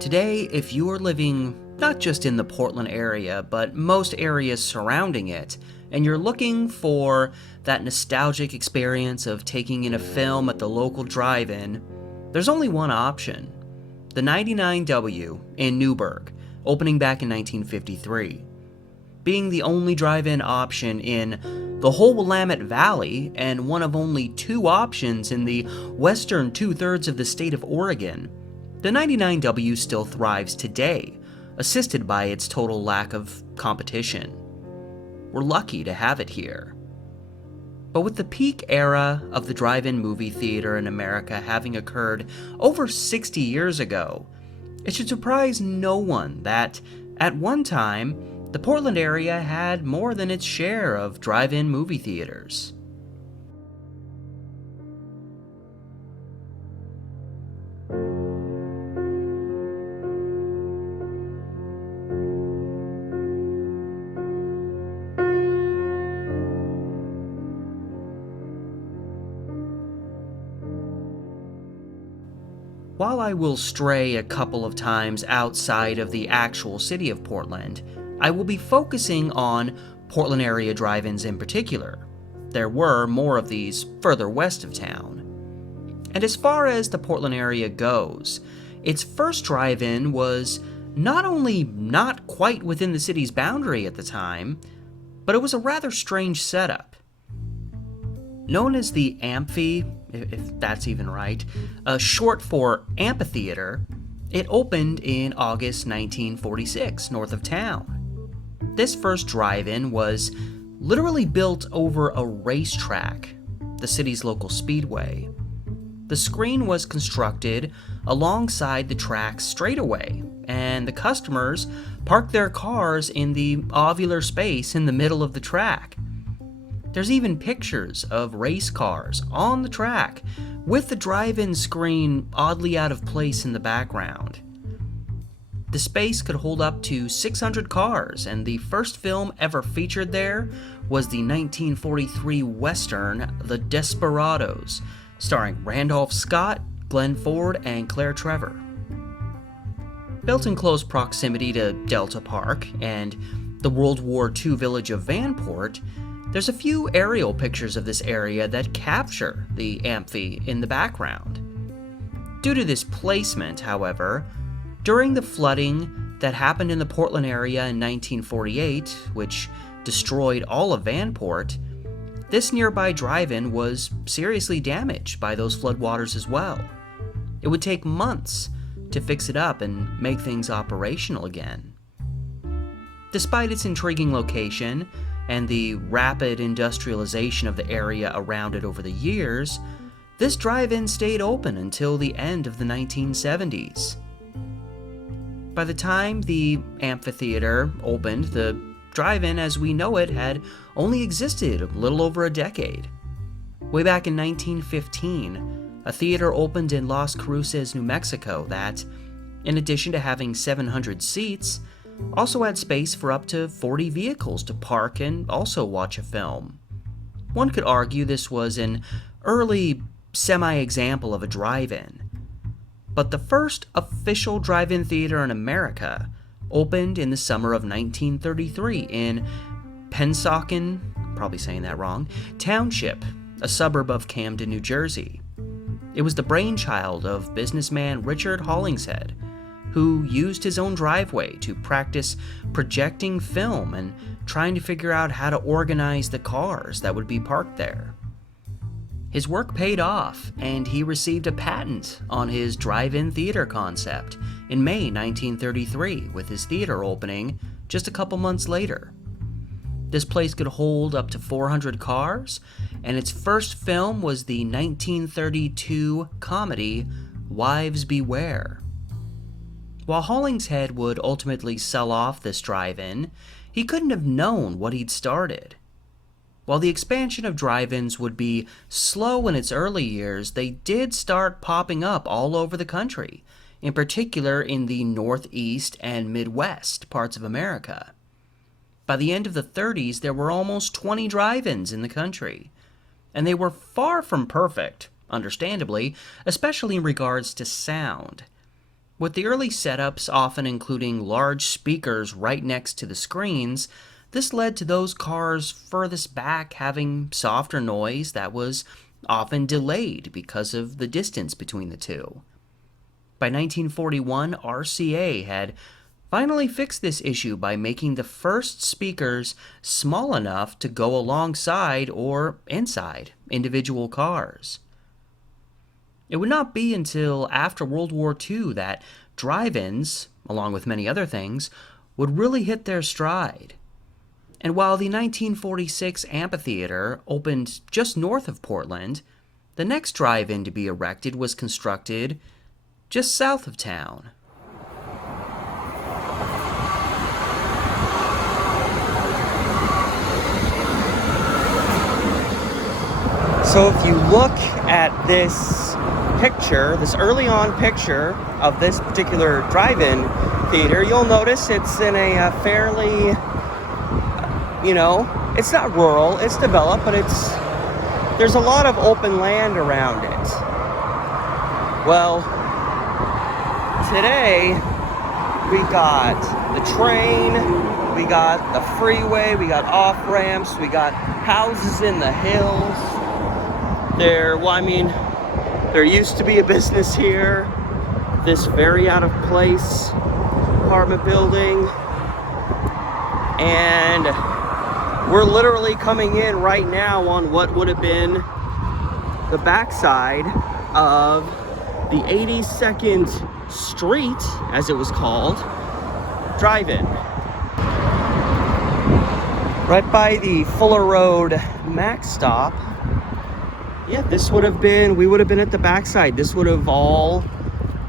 Today, if you're living not just in the Portland area, but most areas surrounding it, and you're looking for that nostalgic experience of taking in a film at the local drive-in, there's only one option. The 99W in Newburgh, opening back in 1953. Being the only drive-in option in the whole Willamette Valley and one of only two options in the western two-thirds of the state of Oregon, the 99W still thrives today, assisted by its total lack of competition. We're lucky to have it here. But with the peak era of the drive-in movie theater in America having occurred over 60 years ago, it should surprise no one that, at one time, the Portland area had more than its share of drive-in movie theaters. While I will stray a couple of times outside of the actual city of Portland, I will be focusing on Portland area drive-ins in particular. There were more of these further west of town. And as far as the Portland area goes, its first drive-in was not only not quite within the city's boundary at the time, but it was a rather strange setup. Known as the if that's even right, short for Amphitheater, it opened in August 1946, north of town. This first drive-in was literally built over a racetrack, the city's local speedway. The screen was constructed alongside the track's straightaway, and the customers parked their cars in the ovular space in the middle of the track. There's even pictures of race cars on the track, with the drive-in screen oddly out of place in the background. The space could hold up to 600 cars, and the first film ever featured there was the 1943 Western The Desperados, starring Randolph Scott, Glenn Ford, and Claire Trevor. Built in close proximity to Delta Park and the World War II village of Vanport, there's a few aerial pictures of this area that capture the amphi in the background. Due to this placement, however, during the flooding that happened in the Portland area in 1948, which destroyed all of Vanport, this nearby drive-in was seriously damaged by those floodwaters as well. It would take months to fix it up and make things operational again. Despite its intriguing location and the rapid industrialization of the area around it over the years, this drive-in stayed open until the end of the 1970s. By the time the amphitheater opened, the drive-in as we know it had only existed a little over a decade. Way back in 1915, a theater opened in Las Cruces, New Mexico that, in addition to having 700 seats, also had space for up to 40 vehicles to park and also watch a film. One could argue this was an early semi-example of a drive-in. But the first official drive-in theater in America opened in the summer of 1933 in Pennsauken, probably saying that wrong, Township, a suburb of Camden, New Jersey. It was the brainchild of businessman Richard Hollingshead, who used his own driveway to practice projecting film and trying to figure out how to organize the cars that would be parked there. His work paid off, and he received a patent on his drive-in theater concept in May 1933, with his theater opening just a couple months later. This place could hold up to 400 cars, and its first film was the 1932 comedy Wives Beware. While Hollingshead would ultimately sell off this drive-in, he couldn't have known what he'd started. While the expansion of drive-ins would be slow in its early years, they did start popping up all over the country, in particular in the Northeast and Midwest parts of America. By the end of the 30s, there were almost 20 drive-ins in the country, and they were far from perfect, understandably, especially in regards to sound. With the early setups often including large speakers right next to the screens, this led to those cars furthest back having softer noise that was often delayed because of the distance between the two. By 1941, RCA had finally fixed this issue by making the first speakers small enough to go alongside or inside individual cars. It would not be until after World War II that drive-ins, along with many other things, would really hit their stride. And while the 1946 Amphitheater opened just north of Portland, the next drive-in to be erected was constructed just south of town. So if you look at this picture, this early on picture of this particular drive-in theater, you'll notice it's in a fairly, it's not rural, it's developed, but there's a lot of open land around it. Well, today we got the train, we got the freeway, we got off-ramps, we got houses in the hills. There used to be a business here, this very out of place apartment building, and we're literally coming in right now on what would have been the backside of the 82nd Street, as it was called, drive-in. Right by the Fuller Road Max stop. Yeah, we would have been at the backside. This would have all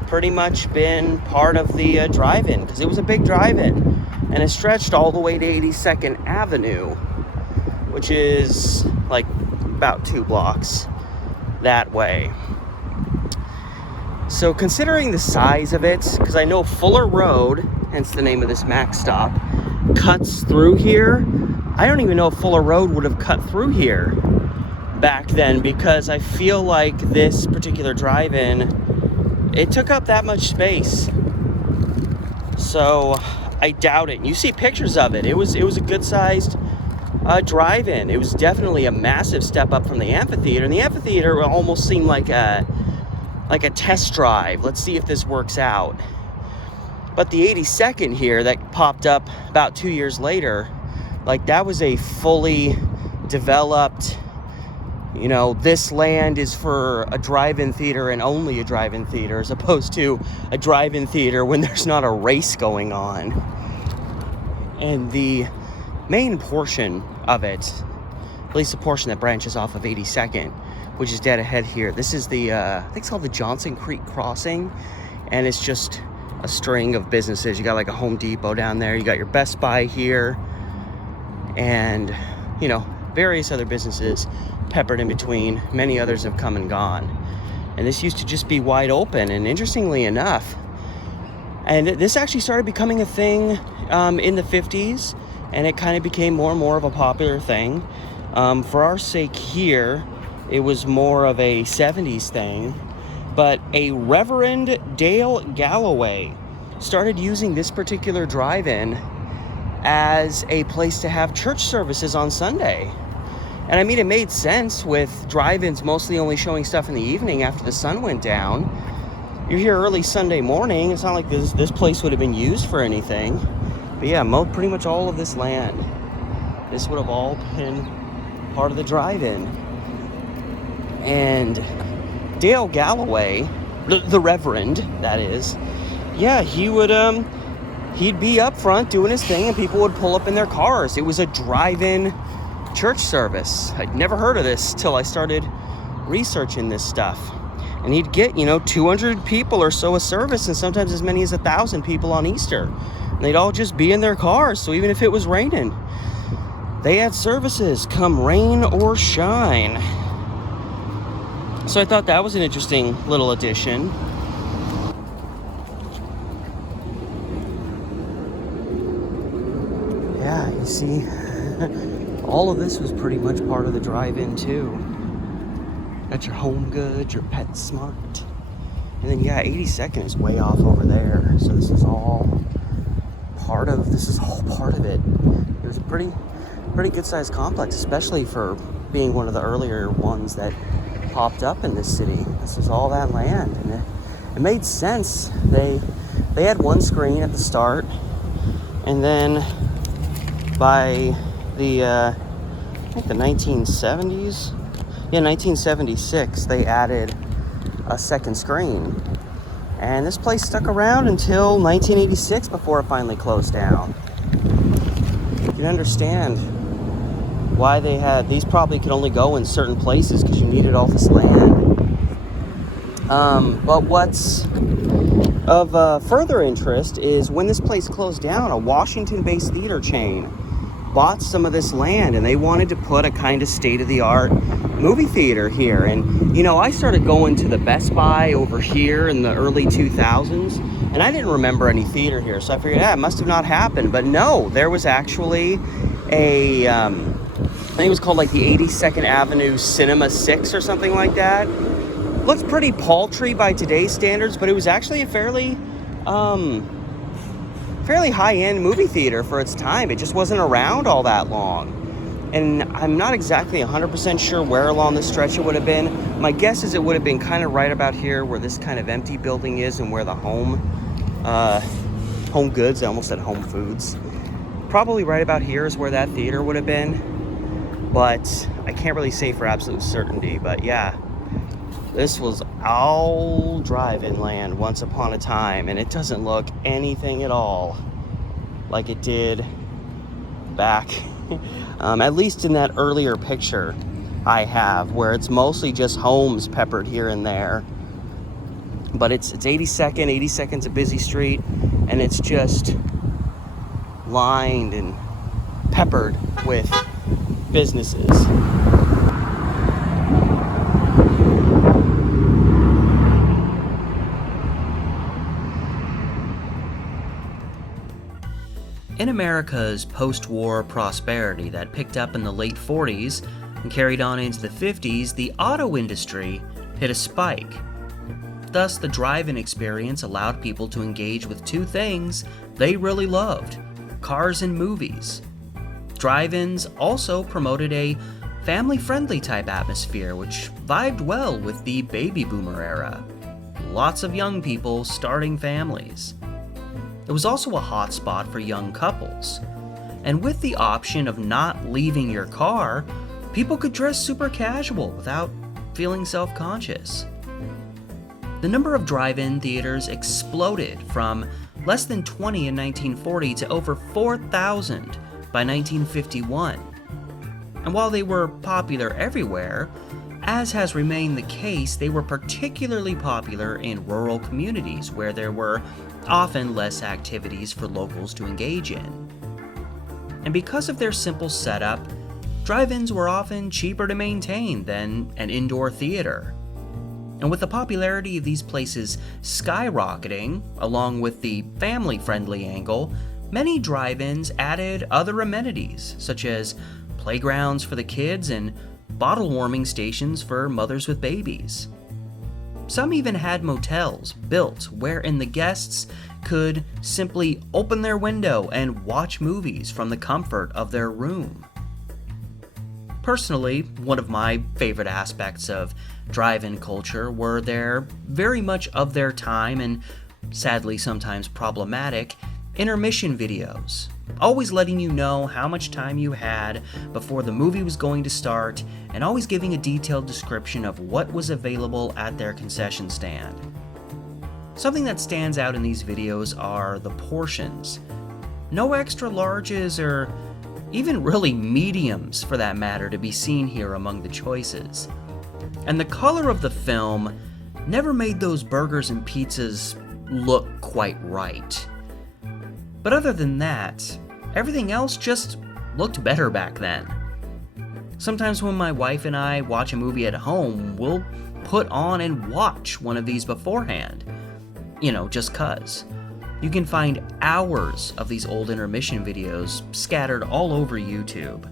pretty much been part of the drive-in, because it was a big drive-in, and it stretched all the way to 82nd Avenue, which is like about 2 blocks that way. So considering the size of it, because I know Fuller Road, hence the name of this Max stop, cuts through here. I don't even know if Fuller Road would have cut through here back then, because I feel like this particular drive-in, it took up that much space. So I doubt it. And you see pictures of it. It was a good-sized drive-in. It was definitely a massive step up from the amphitheater, and the amphitheater almost seemed like a test drive. Let's see if this works out. But the 82nd here that popped up about 2 years later, like, that was a fully developed, this land is for a drive-in theater and only a drive-in theater, as opposed to a drive-in theater when there's not a race going on. And the main portion of it, at least the portion that branches off of 82nd, which is dead ahead here, this is the, I think it's called the Johnson Creek Crossing, and it's just a string of businesses. You got like a Home Depot down there, you got your Best Buy here, and, various other businesses peppered in between. Many others have come and gone. And this used to just be wide open, and interestingly enough, and this actually started becoming a thing in the 50s, and it kind of became more and more of a popular thing. For our sake here, it was more of a 70s thing, but a Reverend Dale Galloway started using this particular drive-in as a place to have church services on Sunday. And I mean, it made sense with drive-ins mostly only showing stuff in the evening after the sun went down. You're here early Sunday morning. It's not like this place would have been used for anything. But yeah, pretty much all of this land, this would have all been part of the drive-in. And Dale Galloway, the Reverend, that is, yeah, he'd be up front doing his thing, and people would pull up in their cars. It was a drive-in church service. I'd never heard of this till I started researching this stuff. And he'd get, 200 people or so a service, and sometimes as many as 1,000 people on Easter. And they'd all just be in their cars, so even if it was raining, they had services, come rain or shine. So I thought that was an interesting little addition. Yeah, you see, all of this was pretty much part of the drive-in too. Got your Home Goods, your PetSmart, And then yeah, 82nd is way off over there. So this is all part of it. It was a pretty good sized complex, especially for being one of the earlier ones that popped up in this city. This is all that land, and it made sense. They had one screen at the start, and then by the I think the 1970s, 1976, they added a second screen, and this place stuck around until 1986 before it finally closed down. You can understand why they had these. Probably could only go in certain places because you needed all this land. But what's of further interest is when this place closed down, a Washington-based theater chain bought some of this land, and they wanted to put a kind of state-of-the-art movie theater here. And I started going to the Best Buy over here in the early 2000s, and I didn't remember any theater here, so I figured, it must have not happened. But no, there was actually a I think it was called like the 82nd Avenue Cinema 6 or something like that. Looks pretty paltry by today's standards, but it was actually a fairly high-end movie theater for its time. It just wasn't around all that long. And I'm not exactly 100% sure where along the stretch it would have been. My guess is it would have been kind of right about here where this kind of empty building is and where the home goods, I almost said Home Foods. Probably right about here is where that theater would have been. But I can't really say for absolute certainty. But yeah, this was all drive-in land once upon a time, and it doesn't look anything at all like it did back, at least in that earlier picture I have, where it's mostly just homes peppered here and there. But it's 82nd. 82nd's a busy street, and it's just lined and peppered with businesses. In America's post-war prosperity that picked up in the late 40s and carried on into the 50s, the auto industry hit a spike. Thus, the drive-in experience allowed people to engage with two things they really loved: cars and movies. Drive-ins also promoted a family-friendly type atmosphere, which vibed well with the baby boomer era. Lots of young people starting families. It was also a hot spot for young couples. And with the option of not leaving your car, people could dress super casual without feeling self-conscious. The number of drive-in theaters exploded from less than 20 in 1940 to over 4,000 by 1951. And while they were popular everywhere, as has remained the case, they were particularly popular in rural communities where there were often less activities for locals to engage in. And because of their simple setup, drive-ins were often cheaper to maintain than an indoor theater. And with the popularity of these places skyrocketing, along with the family-friendly angle, many drive-ins added other amenities, such as playgrounds for the kids and bottle warming stations for mothers with babies. Some even had motels built wherein the guests could simply open their window and watch movies from the comfort of their room. Personally, one of my favorite aspects of drive-in culture were their very much of their time and sadly sometimes problematic intermission videos, always letting you know how much time you had before the movie was going to start, and always giving a detailed description of what was available at their concession stand. Something that stands out in these videos are the portions. No extra larges or even really mediums for that matter to be seen here among the choices. And the color of the film never made those burgers and pizzas look quite right. But other than that, everything else just looked better back then. Sometimes when my wife and I watch a movie at home, we'll put on and watch one of these beforehand. Just 'cause. You can find hours of these old intermission videos scattered all over YouTube.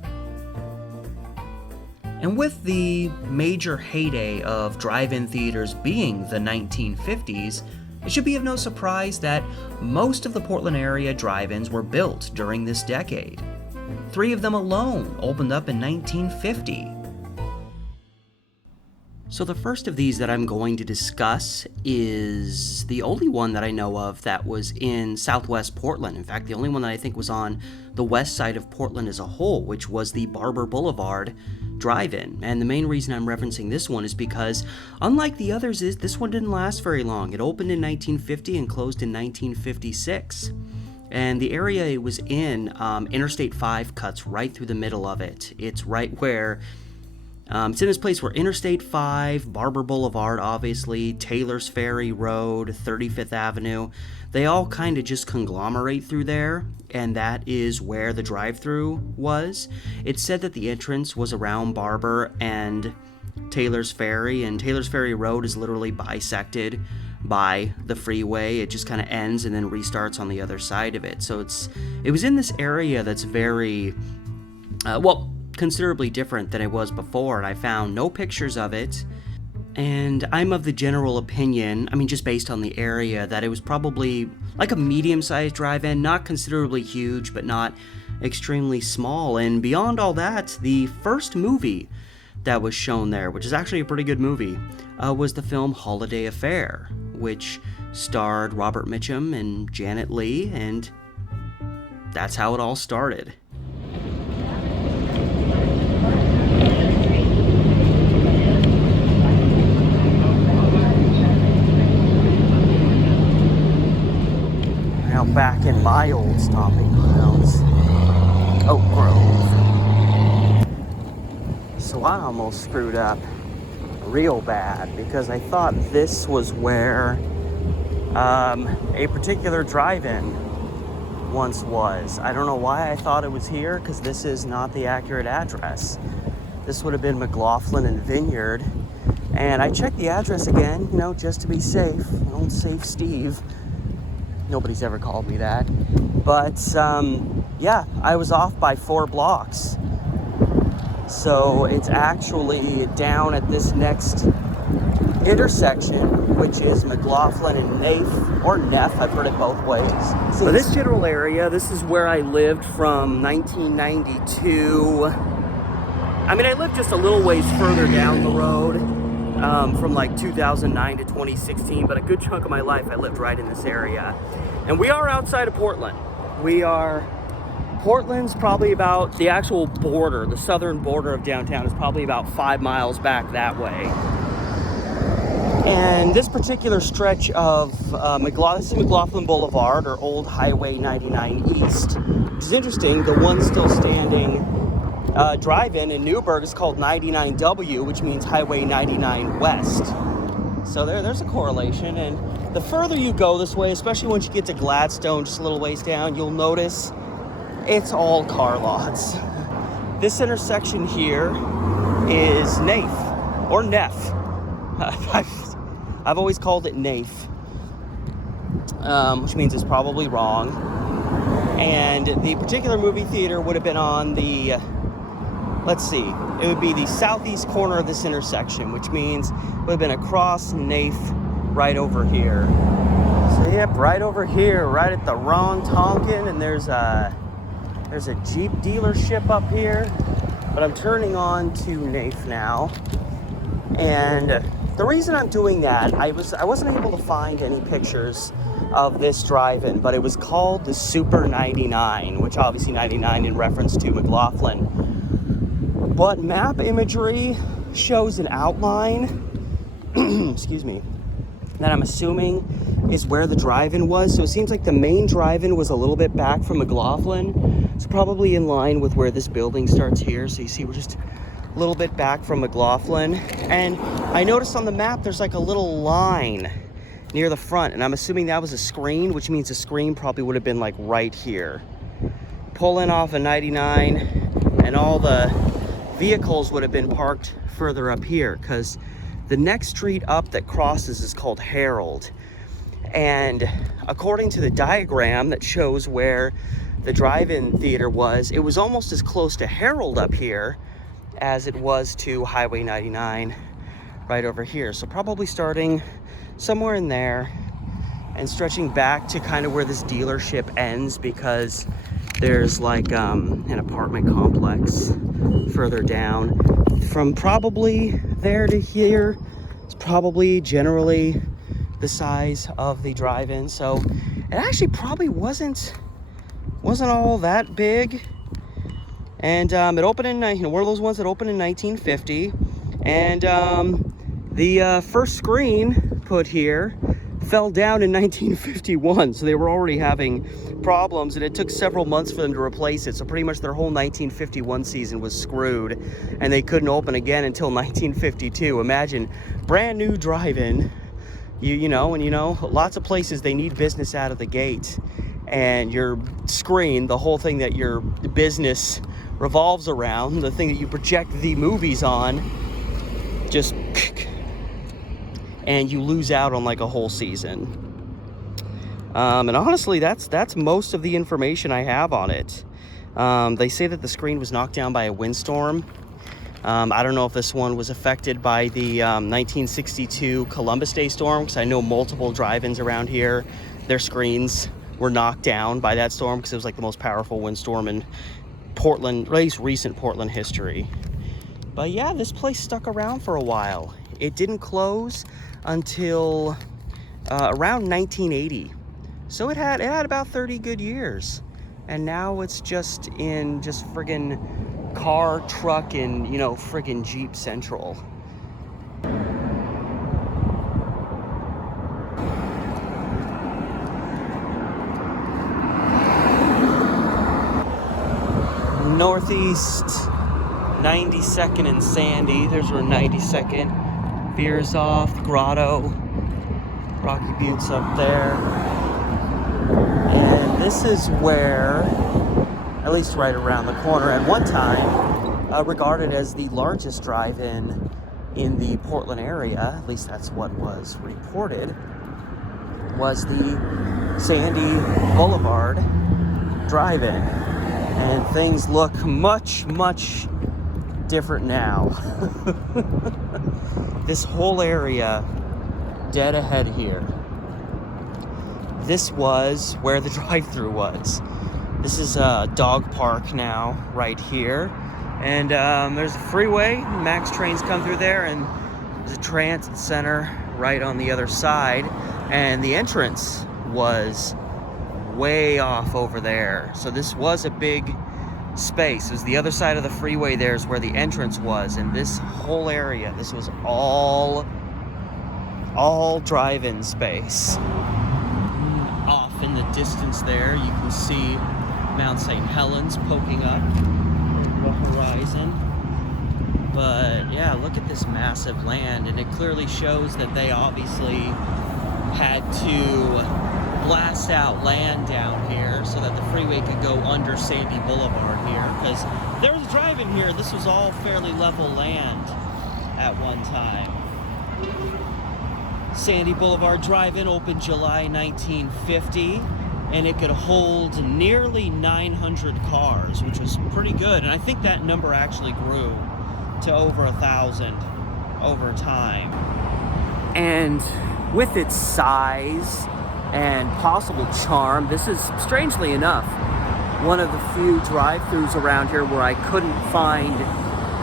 And with the major heyday of drive-in theaters being the 1950s, it should be of no surprise that most of the Portland area drive-ins were built during this decade. 3 of them alone opened up in 1950. So the first of these that I'm going to discuss is the only one that I know of that was in Southwest Portland. In fact, the only one that I think was on the west side of Portland as a whole, which was the Barber Boulevard DriveIn. And the main reason I'm referencing this one is because, unlike the others, this one didn't last very long. It opened in 1950 and closed in 1956. And the area it was in, Interstate 5 cuts right through the middle of it. It's right where... it's in this place where Interstate 5, Barber Boulevard, obviously, Taylor's Ferry Road, 35th Avenue, they all kind of just conglomerate through there, and that is where the drive-thru was. It said that the entrance was around Barber and Taylor's Ferry, and Taylor's Ferry Road is literally bisected by the freeway. It just kind of ends and then restarts on the other side of it. So it was in this area that's very, considerably different than it was before, and I found no pictures of it. And I'm of the general opinion, just based on the area, that it was probably like a medium-sized drive-in, not considerably huge, but not extremely small. And beyond all that, the first movie that was shown there, which is actually a pretty good movie, was the film Holiday Affair, which starred Robert Mitchum and Janet Leigh, and that's how it all started. Now back in my old stomping grounds, Oak Grove. So I almost screwed up real bad because I thought this was where a particular drive-in once was. I don't know why I thought it was here, because this is not the accurate address. This would have been McLaughlin and Vineyard. And I checked the address again, just to be safe. Old Safe Steve. Nobody's ever called me that. But, I was off by 4 blocks. So it's actually down at this next intersection, which is McLaughlin and Neff, or Neff, I've heard it both ways. So this general area, this is where I lived from 1992. I lived just a little ways further down the road, from like 2009 to 2016, but a good chunk of my life I lived right in this area. And we are outside of Portland. Portland's probably about, the actual border, the southern border of downtown is probably about 5 miles back that way. And this particular stretch of McLaughlin Boulevard, or Old Highway 99 East, which is interesting, the one still standing drive-in in Newburgh is called 99W, which means Highway 99 West. So there's a correlation. And the further you go this way, especially once you get to Gladstone, just a little ways down, you'll notice it's all car lots. This intersection here is Neff, or Neff. I've always called it Neff, which means it's probably wrong. And the particular movie theater would have been on the, it would be the southeast corner of this intersection, which means it would have been across Neff right over here. So yep, right over here, right at the Ron Tonkin, and there's a Jeep dealership up here, but I'm turning on to Neff now. And the reason I'm doing that, I wasn't able to find any pictures of this drive-in, but it was called the Super 99, which obviously 99 in reference to McLaughlin. But map imagery shows an outline, excuse me, that I'm assuming is where the drive-in was. So it seems like the main drive-in was a little bit back from McLaughlin. It's probably in line with where this building starts here. So you see we're just a little bit back from McLaughlin. And I noticed on the map there's like a little line near the front, and I'm assuming that was a screen, which means the screen probably would have been like right here. Pull in off of 99, and all the vehicles would have been parked further up here, because the next street up that crosses is called Herald. And according to the diagram that shows where the drive-in theater was, it was almost as close to Herald up here as it was to Highway 99 right over here. So probably starting somewhere in there and stretching back to kind of where this dealership ends, because there's like an apartment complex further down. From probably there to here, it's probably generally the size of the drive-in. So it actually probably wasn't all that big. And it opened in, one of those ones that opened in 1950. And the first screen put here fell down in 1951, so they were already having problems, and it took several months for them to replace it. So pretty much their whole 1951 season was screwed, and they couldn't open again until 1952. Imagine, brand new drive-in, you know, lots of places they need business out of the gate, and your screen, the whole thing that your business revolves around, the thing that you project the movies on, just and you lose out on like a whole season. And honestly, that's most of the information I have on it. They say that the screen was knocked down by a windstorm. I don't know if this one was affected by the 1962 Columbus Day storm, because I know multiple drive-ins around here, their screens were knocked down by that storm, because it was like the most powerful windstorm in Portland, at least recent Portland history. But yeah, this place stuck around for a while. It didn't close until around 1980. So it had about 30 good years. And now it's just friggin' car, truck, and, friggin' Jeep Central. Northeast 92nd and Sandy. There's where 92nd veers off. The Grotto, Rocky Buttes up there. And this is where, at least right around the corner, at one time regarded as the largest drive-in in the Portland area, at least that's what was reported, was the Sandy Boulevard drive-in. And things look much, much different now. This whole area dead ahead here, this was where the drive-through was. This is a dog park now right here, and there's a freeway. Max trains come through there, and there's a transit center right on the other side, and the entrance was way off over there. So this was a big space. It was the other side of the freeway. There's where the entrance was, and this whole area, this was all drive-in space. Off in the distance there, you can see Mount St. Helens poking up over the horizon. But yeah, look at this massive land, and it clearly shows that they obviously had to blast out land down here so that the freeway could go under Sandy Boulevard here, because there was a drive-in here. This was all fairly level land at one time. Sandy Boulevard Drive-In opened July 1950, and it could hold nearly 900 cars, which was pretty good. And I think that number actually grew to over 1,000 over time. And with its size and possible charm, this is, strangely enough, one of the few drive-thrus around here where I couldn't find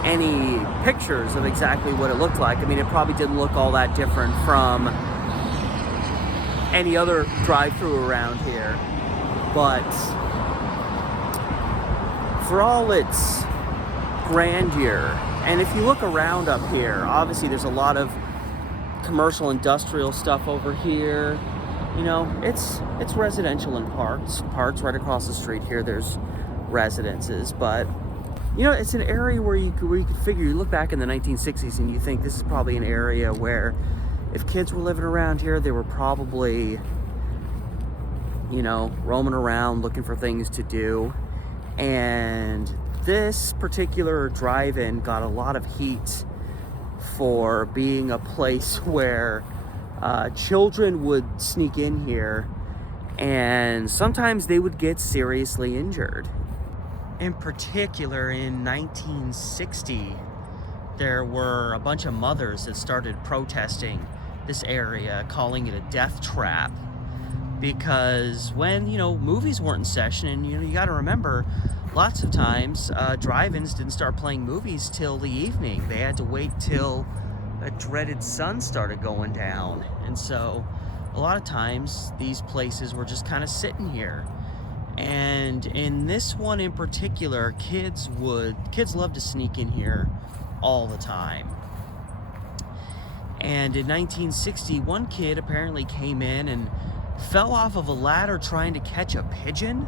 any pictures of exactly what it looked like. I mean, it probably didn't look all that different from any other drive-thru around here, but for all its grandeur, and if you look around up here, obviously there's a lot of commercial industrial stuff over here. It's residential in parts right across the street here. There's residences, but it's an area where you could figure, you look back in the 1960s and you think this is probably an area where if kids were living around here, they were probably roaming around looking for things to do. And this particular drive-in got a lot of heat for being a place where children would sneak in here, and sometimes they would get seriously injured. In particular, in 1960, there were a bunch of mothers that started protesting this area, calling it a death trap. Because when, movies weren't in session, and, you got to remember, lots of times, drive-ins didn't start playing movies till the evening. They had to wait till a dreaded sun started going down. And so, a lot of times, these places were just kind of sitting here. And in this one in particular, kids love to sneak in here all the time. And in 1960, one kid apparently came in and fell off of a ladder trying to catch a pigeon.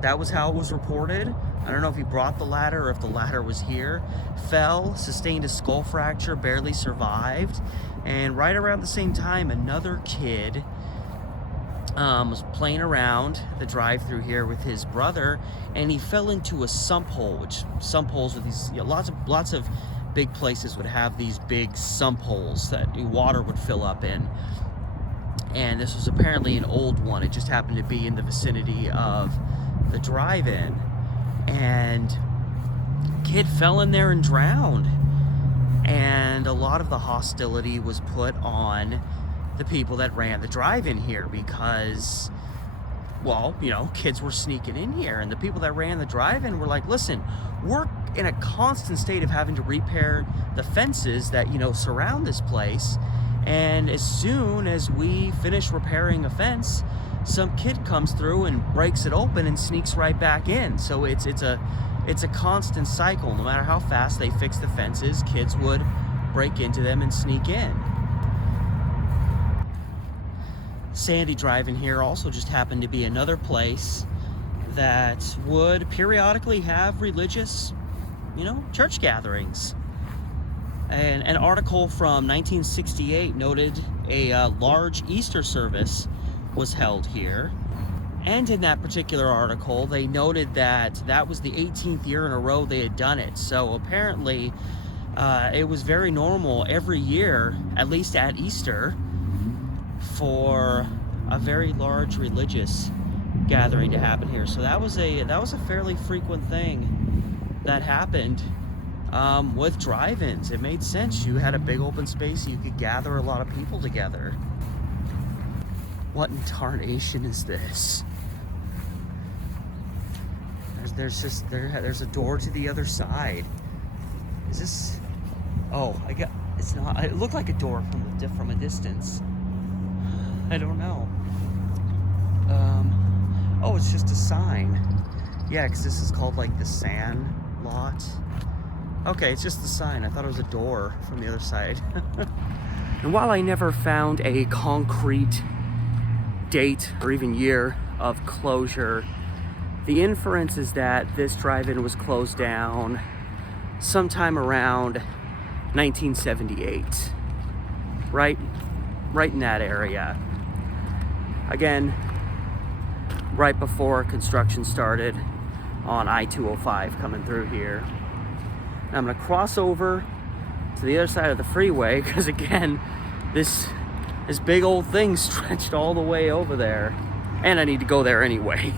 That was how it was reported. I don't know if he brought the ladder or if the ladder was here. Fell, sustained a skull fracture, barely survived. And right around the same time, another kid was playing around the drive-through here with his brother, and he fell into a sump hole. Which sump holes are these, lots of big places would have these big sump holes that water would fill up in. And this was apparently an old one. It just happened to be in the vicinity of the drive-in. And kid fell in there and drowned. And a lot of the hostility was put on the people that ran the drive-in here because, well, kids were sneaking in here. And the people that ran the drive-in were like, listen, we're in a constant state of having to repair the fences that, surround this place. And as soon as we finish repairing a fence, some kid comes through and breaks it open and sneaks right back in. So it's a constant cycle. No matter how fast they fix the fences, kids would break into them and sneak in. Sandy Drive-In here also just happened to be another place that would periodically have religious, church gatherings. And an article from 1968 noted a large Easter service was held here. And in that particular article, they noted that that was the 18th year in a row they had done it. So apparently, it was very normal every year, at least at Easter, for a very large religious gathering to happen here. So that was a fairly frequent thing that happened. With drive-ins, it made sense. You had a big open space, you could gather a lot of people together. What in tarnation is this? There's a door to the other side. Is this? Oh, it's not. It looked like a door from a distance. I don't know. Oh, it's just a sign. Yeah, because this is called like the sand lot. Okay, it's just the sign. I thought it was a door from the other side. And while I never found a concrete date or even year of closure, the inference is that this drive-in was closed down sometime around 1978. Right in that area. Again, right before construction started on I-205 coming through here. I'm going to cross over to the other side of the freeway because, again, this big old thing stretched all the way over there. And I need to go there anyway.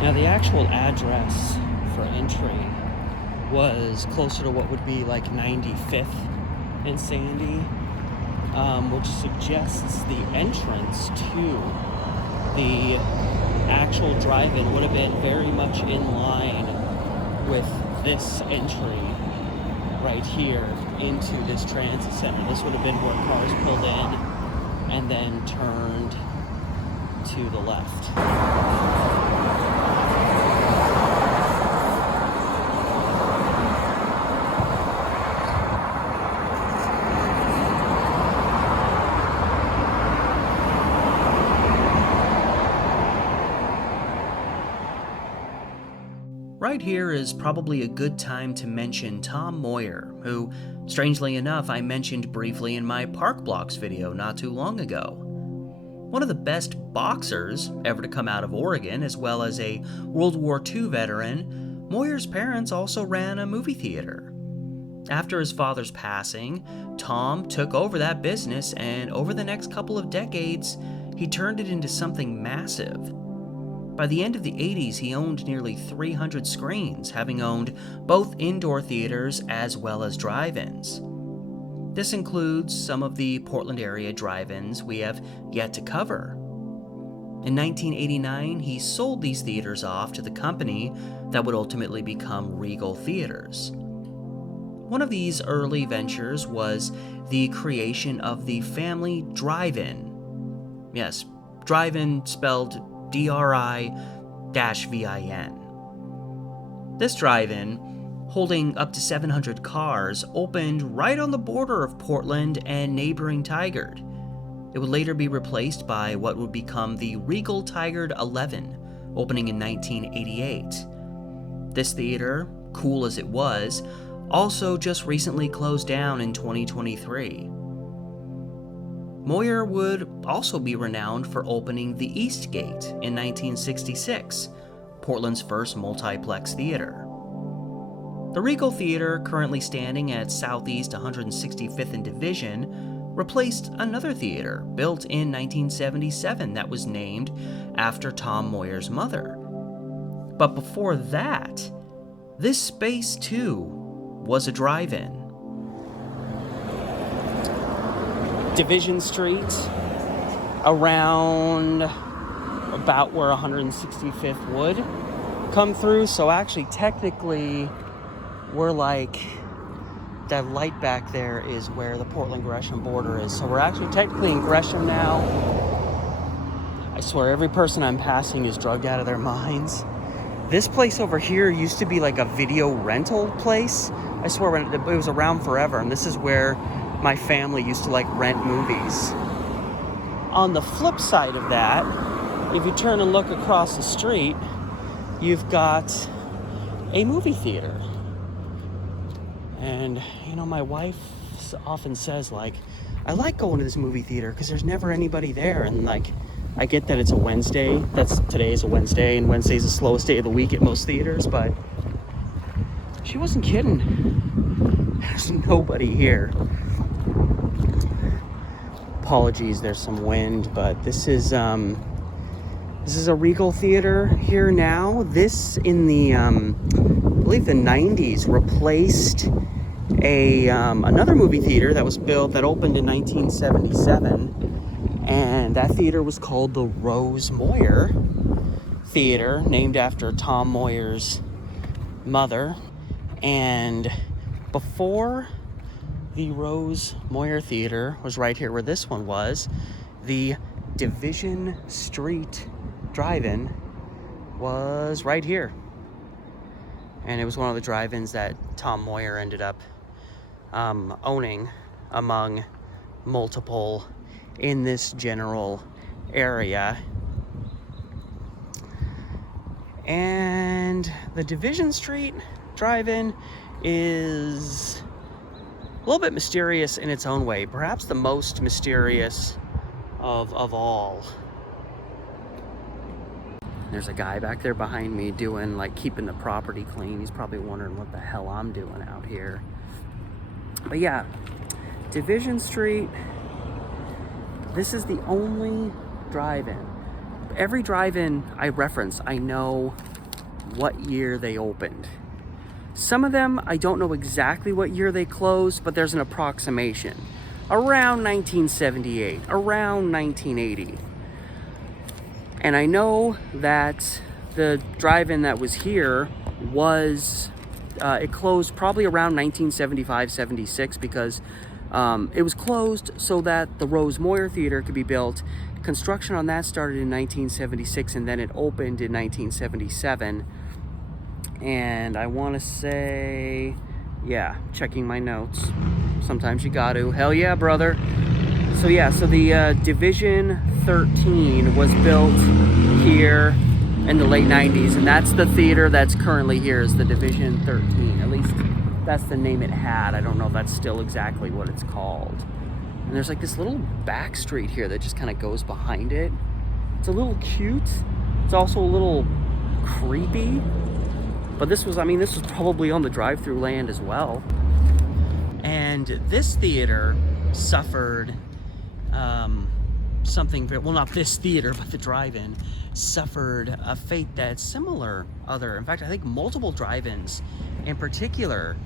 Now, the actual address for entry was closer to what would be like 95th and Sandy, which suggests the entrance to the actual drive-in would have been very much in line with this entry right here into this transit center. This would have been where cars pulled in and then turned to the left. Right here is probably a good time to mention Tom Moyer, who, strangely enough, I mentioned briefly in my Park Blocks video not too long ago. One of the best boxers ever to come out of Oregon, as well as a World War II veteran, Moyer's parents also ran a movie theater. After his father's passing, Tom took over that business, and over the next couple of decades, he turned it into something massive. By the end of the 80s, he owned nearly 300 screens, having owned both indoor theaters as well as drive-ins. This includes some of the Portland area drive-ins we have yet to cover. In 1989, he sold these theaters off to the company that would ultimately become Regal Theaters. One of these early ventures was the creation of the Family DriveIn. Yes, drive-in spelled DRI-VIN. This drive-in, holding up to 700 cars, opened right on the border of Portland and neighboring Tigard. It would later be replaced by what would become the Regal Tigard 11, opening in 1988. This theater, cool as it was, also just recently closed down in 2023. Moyer would also be renowned for opening the East Gate in 1966, Portland's first multiplex theater. The Regal Theater, currently standing at Southeast 165th and Division, replaced another theater built in 1977 that was named after Tom Moyer's mother. But before that, this space too was a drive-in. Division Street, around about where 165th would come through, so actually technically we're like, that light back there is where the Portland-Gresham border is. So we're actually technically in Gresham now. I swear every person I'm passing is drugged out of their minds. This place over here used to be like a video rental place. I swear it was around forever, and this is where my family used to like rent movies. On the flip side of that, if you turn and look across the street, you've got a movie theater. And, you know, my wife often says, like, I like going to this movie theater because there's never anybody there. And, like, I get that it's a Wednesday. Today is a Wednesday, and Wednesday's the slowest day of the week at most theaters, but she wasn't kidding. There's nobody here. Apologies, there's some wind, but this is a Regal Theater here now. This in the I believe the 90s replaced another movie theater that opened in 1977, and that theater was called the Rose Moyer Theater, named after Tom Moyer's mother. And before the Rose Moyer Theater was right here where this one was, the Division Street Drive-In was right here. And it was one of the drive-ins that Tom Moyer ended up owning among multiple in this general area. And the Division Street Drive-In is a little bit mysterious in its own way, perhaps the most mysterious of all. There's a guy back there behind me keeping the property clean. He's probably wondering what the hell I'm doing out here. But yeah, Division Street, this is the only drive-in. Every drive-in I reference, I know what year they opened. Some of them, I don't know exactly what year they closed, but there's an approximation. Around 1978, around 1980. And I know that the drive-in that was here it closed probably around 1975-76 because it was closed so that the Rose Moyer Theater could be built. Construction on that started in 1976, and then it opened in 1977. And I want to say, yeah, checking my notes. Sometimes you got to. Hell yeah, brother. So the Division 13 was built here in the late 90s, and that's the theater that's currently here, is the Division 13. At least that's the name it had. I don't know if that's still exactly what it's called. And there's like this little back street here that just kind of goes behind it. It's a little cute. It's also a little creepy. But this was probably on the drive-through land as well. And this theater suffered something, well, not this theater, but the drive-in suffered a fate that's similar. In fact, I think multiple drive-ins in particular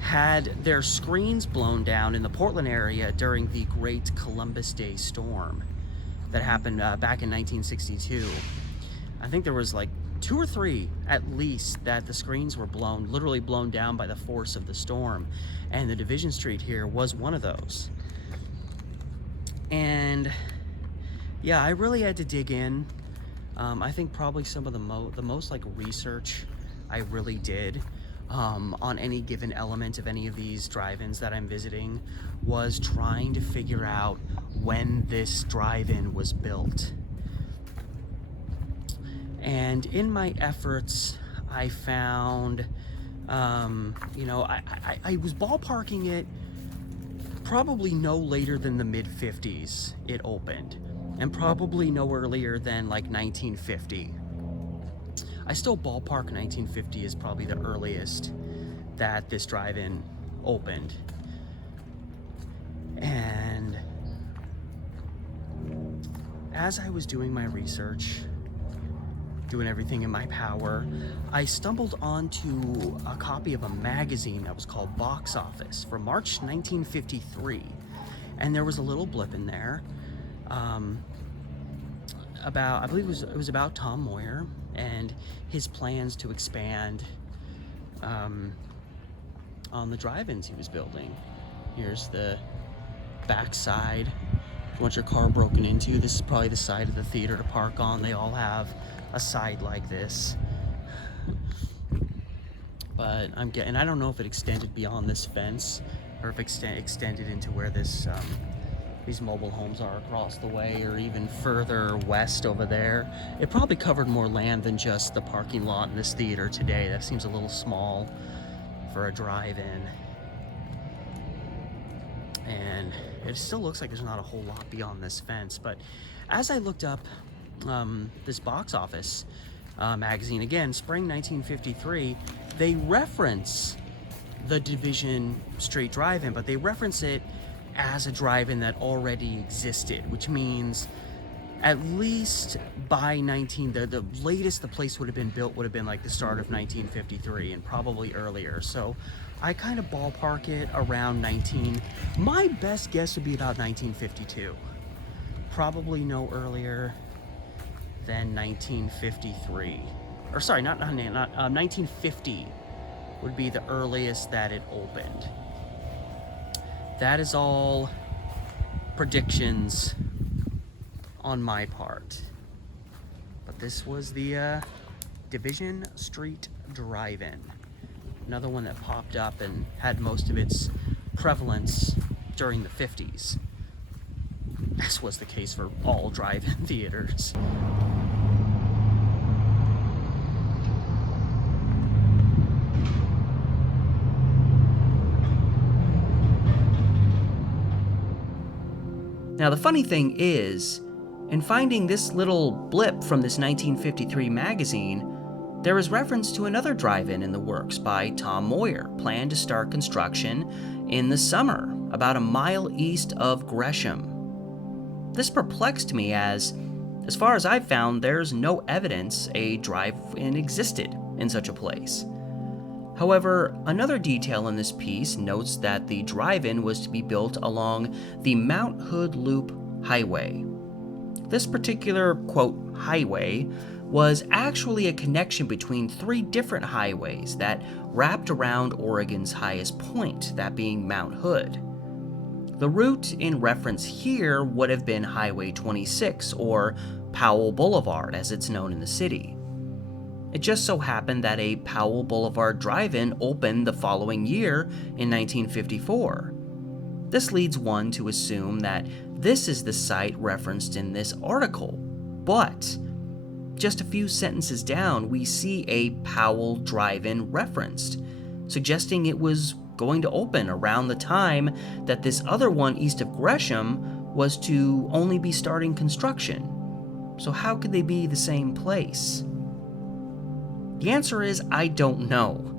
had their screens blown down in the Portland area during the Great Columbus Day storm that happened back in 1962. I think there was like 2 or 3 at least that the screens were literally blown down by the force of the storm, and the Division Street here was one of those. And yeah, I really had to dig in. I think probably some of the most like research I really did on any given element of any of these drive-ins that I'm visiting was trying to figure out when this drive-in was built. And in my efforts, I found, I was ballparking it probably no later than the mid-50s it opened, and probably no earlier than like 1950. I still ballpark 1950 is probably the earliest that this drive-in opened. And as I was doing my research, doing everything in my power, I stumbled onto a copy of a magazine that was called Box Office from March 1953. And there was a little blip in there about, I believe it was about Tom Moyer and his plans to expand on the drive-ins he was building. Here's the back side. If you want your car broken into, this is probably the side of the theater to park on. They all have a side like this. But I don't know if it extended beyond this fence or if it extended into where this these mobile homes are across the way, or even further west over there. It probably covered more land than just the parking lot in this theater today. That seems a little small for a drive-in. And it still looks like there's not a whole lot beyond this fence. But as I looked up this Box Office magazine, again, spring 1953, they reference the Division Street Drive-In, but they reference it as a drive-in that already existed, which means at least by the latest the place would have been built would have been like the start of 1953 and probably earlier. So I kind of ballpark it around my best guess would be about 1952. Probably no earlier than 1953. Or sorry, not 1950 would be the earliest that it opened. That is all predictions on my part. But this was the Division Street Drive-In. Another one that popped up and had most of its prevalence during the 50s. This was the case for all drive-in theaters. Now, the funny thing is, in finding this little blip from this 1953 magazine, there is reference to another drive-in in the works by Tom Moyer, planned to start construction in the summer, about a mile east of Gresham. This perplexed me as far as I've found, there's no evidence a drive-in existed in such a place. However, another detail in this piece notes that the drive-in was to be built along the Mount Hood Loop Highway. This particular, quote, highway was actually a connection between 3 different highways that wrapped around Oregon's highest point, that being Mount Hood. The route in reference here would have been Highway 26, or Powell Boulevard as it's known in the city. It just so happened that a Powell Boulevard drive-in opened the following year in 1954. This leads one to assume that this is the site referenced in this article, but just a few sentences down, we see a Powell drive-in referenced, suggesting it was going to open around the time that this other one east of Gresham was to only be starting construction. So how could they be the same place? The answer is I don't know.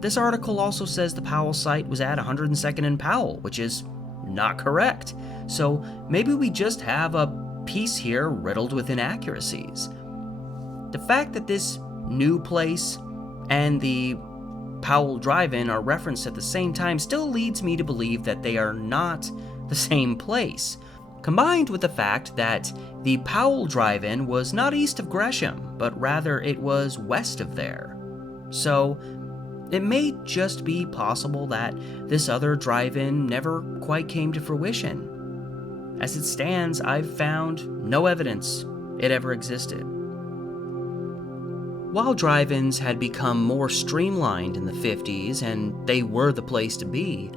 This article also says the Powell site was at 102nd and Powell, which is not correct. So maybe we just have a piece here riddled with inaccuracies. The fact that this new place and the Powell DriveIn are referenced at the same time still leads me to believe that they are not the same place, combined with the fact that the Powell DriveIn was not east of Gresham, but rather it was west of there. So it may just be possible that this other drive-in never quite came to fruition. As it stands, I've found no evidence it ever existed. While drive-ins had become more streamlined in the 50s and they were the place to be,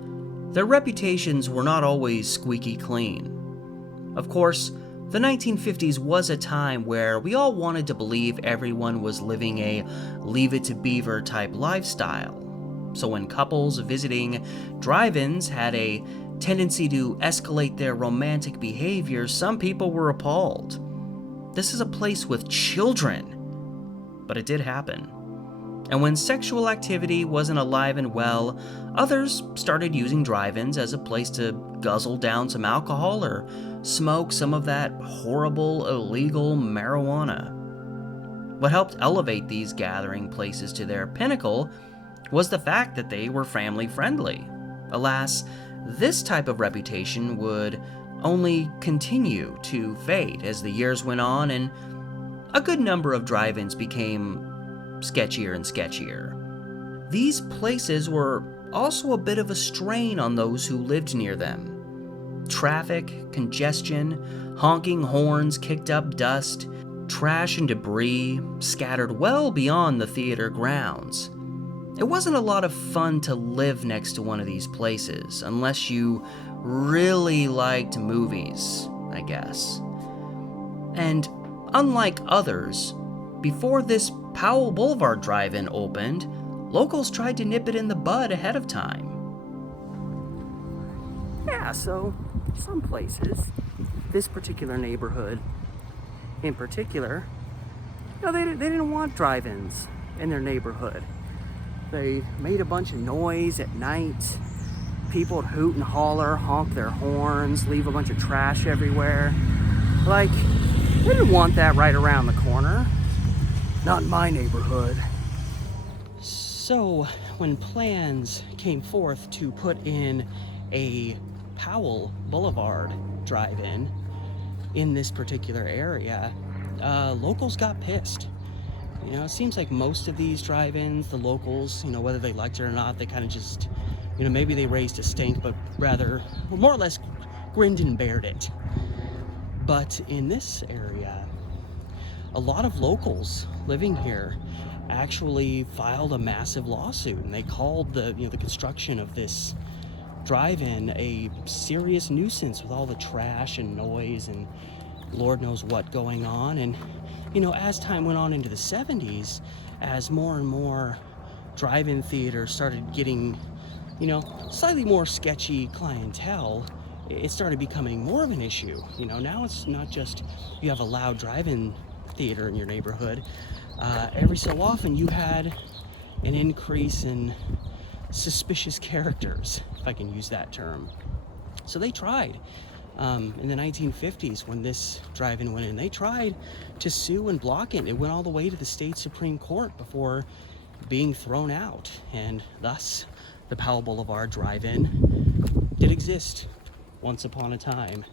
their reputations were not always squeaky clean. Of course, the 1950s was a time where we all wanted to believe everyone was living a Leave It to Beaver type lifestyle. So when couples visiting drive-ins had a tendency to escalate their romantic behavior, some people were appalled. This is a place with children. But it did happen. And when sexual activity wasn't alive and well, others started using drive-ins as a place to guzzle down some alcohol or smoke some of that horrible, illegal marijuana. What helped elevate these gathering places to their pinnacle was the fact that they were family-friendly. Alas, this type of reputation would only continue to fade as the years went on, and a good number of drive-ins became sketchier and sketchier. These places were also a bit of a strain on those who lived near them. Traffic, congestion, honking horns kicked up dust, trash and debris scattered well beyond the theater grounds. It wasn't a lot of fun to live next to one of these places, unless you really liked movies, I guess. And unlike others, before this Powell Boulevard drive-in opened, locals tried to nip it in the bud ahead of time. Yeah, so some places, this particular neighborhood in particular, they didn't want drive-ins in their neighborhood. They made a bunch of noise at night. People would hoot and holler, honk their horns, leave a bunch of trash everywhere. Like, they didn't want that right around the corner. Not in my neighborhood. So, when plans came forth to put in a Powell Boulevard drive-in in this particular area, locals got pissed. It seems like most of these drive-ins, the locals, whether they liked it or not, they kind of just, maybe they raised a stink, but rather, more or less, grinned and bared it. But in this area, a lot of locals living here actually filed a massive lawsuit, and they called the construction of this drive-in a serious nuisance with all the trash and noise and Lord knows what going on. And as time went on into the 70s, as more and more drive-in theaters started getting slightly more sketchy clientele, it started becoming more of an issue. Now it's not just you have a loud drive-in theater in your neighborhood. Every so often you had an increase in suspicious characters, if I can use that term. So they tried. In the 1950s, when this drive-in went in, they tried to sue and block it. It went all the way to the state Supreme Court before being thrown out, and thus the Powell Boulevard drive-in did exist once upon a time.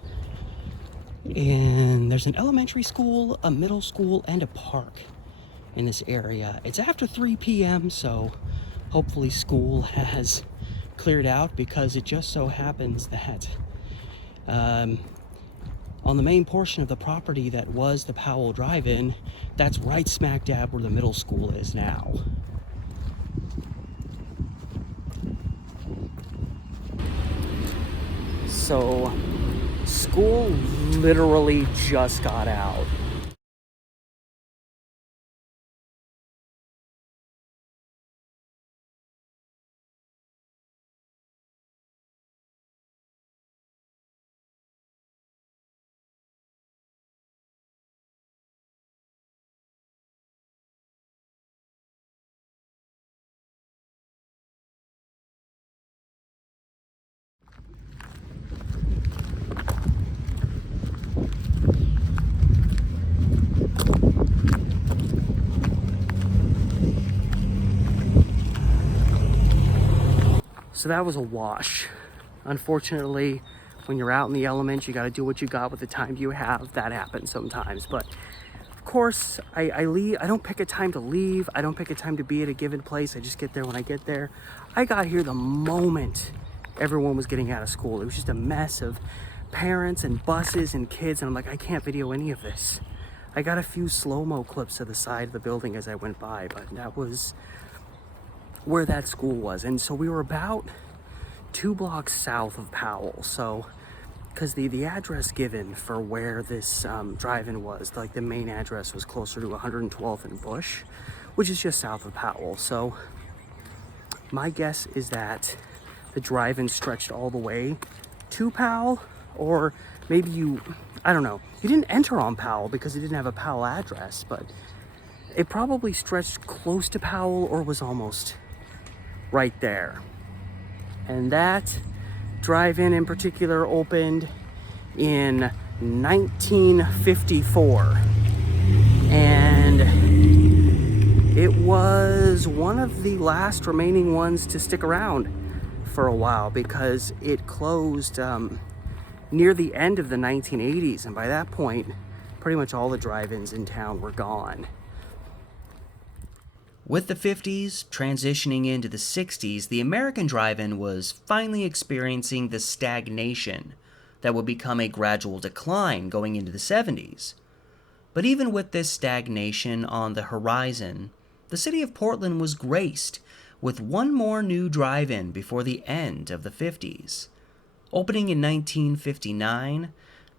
And there's an elementary school, a middle school, and a park in this area. It's after 3 p.m., so hopefully school has cleared out, because it just so happens that on the main portion of the property that was the Powell drive-in, that's right smack dab where the middle school is now. So school literally just got out. So that was a wash. Unfortunately, when you're out in the elements, you got to do what you got with the time you have. That happens sometimes. But of course, I leave. I don't pick a time to leave. I don't pick a time to be at a given place. I just get there when I get there. I got here the moment everyone was getting out of school. It was just a mess of parents and buses and kids. And I'm like, I can't video any of this. I got a few slow-mo clips to the side of the building as I went by, but that was where that school was. And so we were about 2 blocks south of Powell. So, because the address given for where this drive-in was, like the main address was closer to 112th and Bush, which is just south of Powell. So my guess is that the drive-in stretched all the way to Powell, or maybe I don't know. You didn't enter on Powell because it didn't have a Powell address, but it probably stretched close to Powell or was almost right there. And that drive-in in particular opened in 1954. And it was one of the last remaining ones to stick around for a while because it closed near the end of the 1980s, and by that point pretty much all the drive-ins in town were gone. With the 50s transitioning into the 60s, the American drive-in was finally experiencing the stagnation that would become a gradual decline going into the 70s. But even with this stagnation on the horizon, the city of Portland was graced with one more new drive-in before the end of the 50s. Opening in 1959,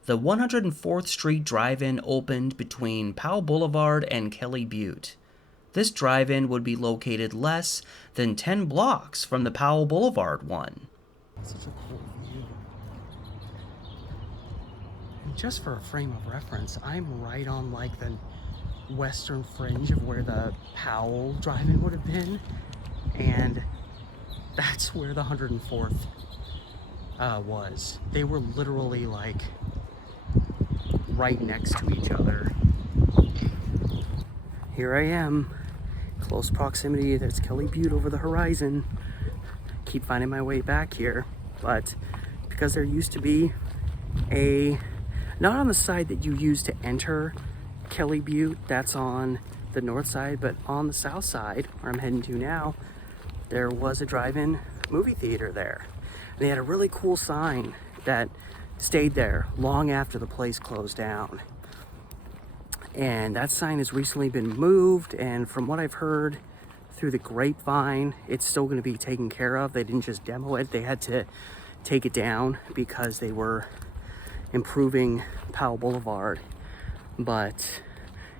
the 104th Street Drive-In opened between Powell Boulevard and Kelly Butte. This drive-in would be located less than 10 blocks from the Powell Boulevard one. Such a cool view. And just for a frame of reference, I'm right on like the western fringe of where the Powell drive-in would have been, and that's where the 104th was. They were literally like right next to each other. Here I am, close proximity. There's Kelly Butte over the horizon. Keep finding my way back here, but because there used to be not on the side that you use to enter Kelly Butte, that's on the north side, but on the south side, where I'm heading to now, there was a drive-in movie theater there. And they had a really cool sign that stayed there long after the place closed down. And that sign has recently been moved, and from what I've heard through the grapevine, it's still going to be taken care of. They didn't just demo it, they had to take it down because they were improving Powell Boulevard. But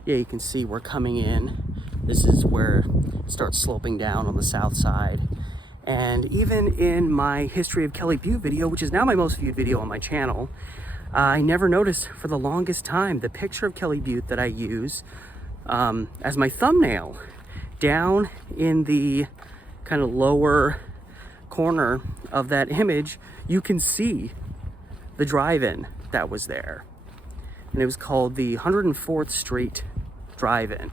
yeah, you can see we're coming in. This is where it starts sloping down on the south side. And even in my History of Kelly Butte video, which is now my most viewed video on my channel, I never noticed for the longest time the picture of Kelly Butte that I use as my thumbnail. Down in the kind of lower corner of that image, you can see the drive-in that was there. And it was called the 104th Street Drive-In.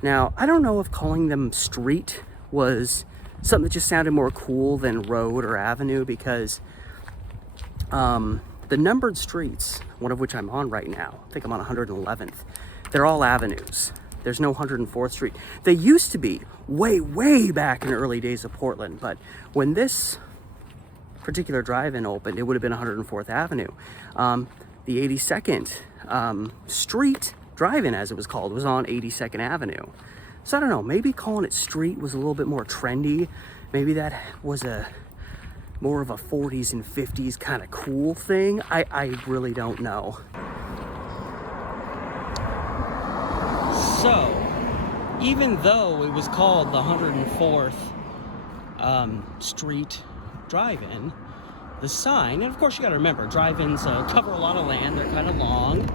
Now, I don't know if calling them street was something that just sounded more cool than road or avenue, because the numbered streets, one of which I'm on right now, I think I'm on 111th, they're all avenues. There's no 104th Street. They used to be way back in the early days of Portland, but when this particular drive-in opened, it would have been 104th Avenue. The 82nd Street Drive-In, as it was called, was on 82nd Avenue. So I don't know, maybe calling it street was a little bit more trendy. Maybe that was more of a 40s and 50s kind of cool thing. I really don't know. So, even though it was called the 104th Street Drive-In, the sign, and of course you gotta remember, drive-ins cover a lot of land, they're kind of long.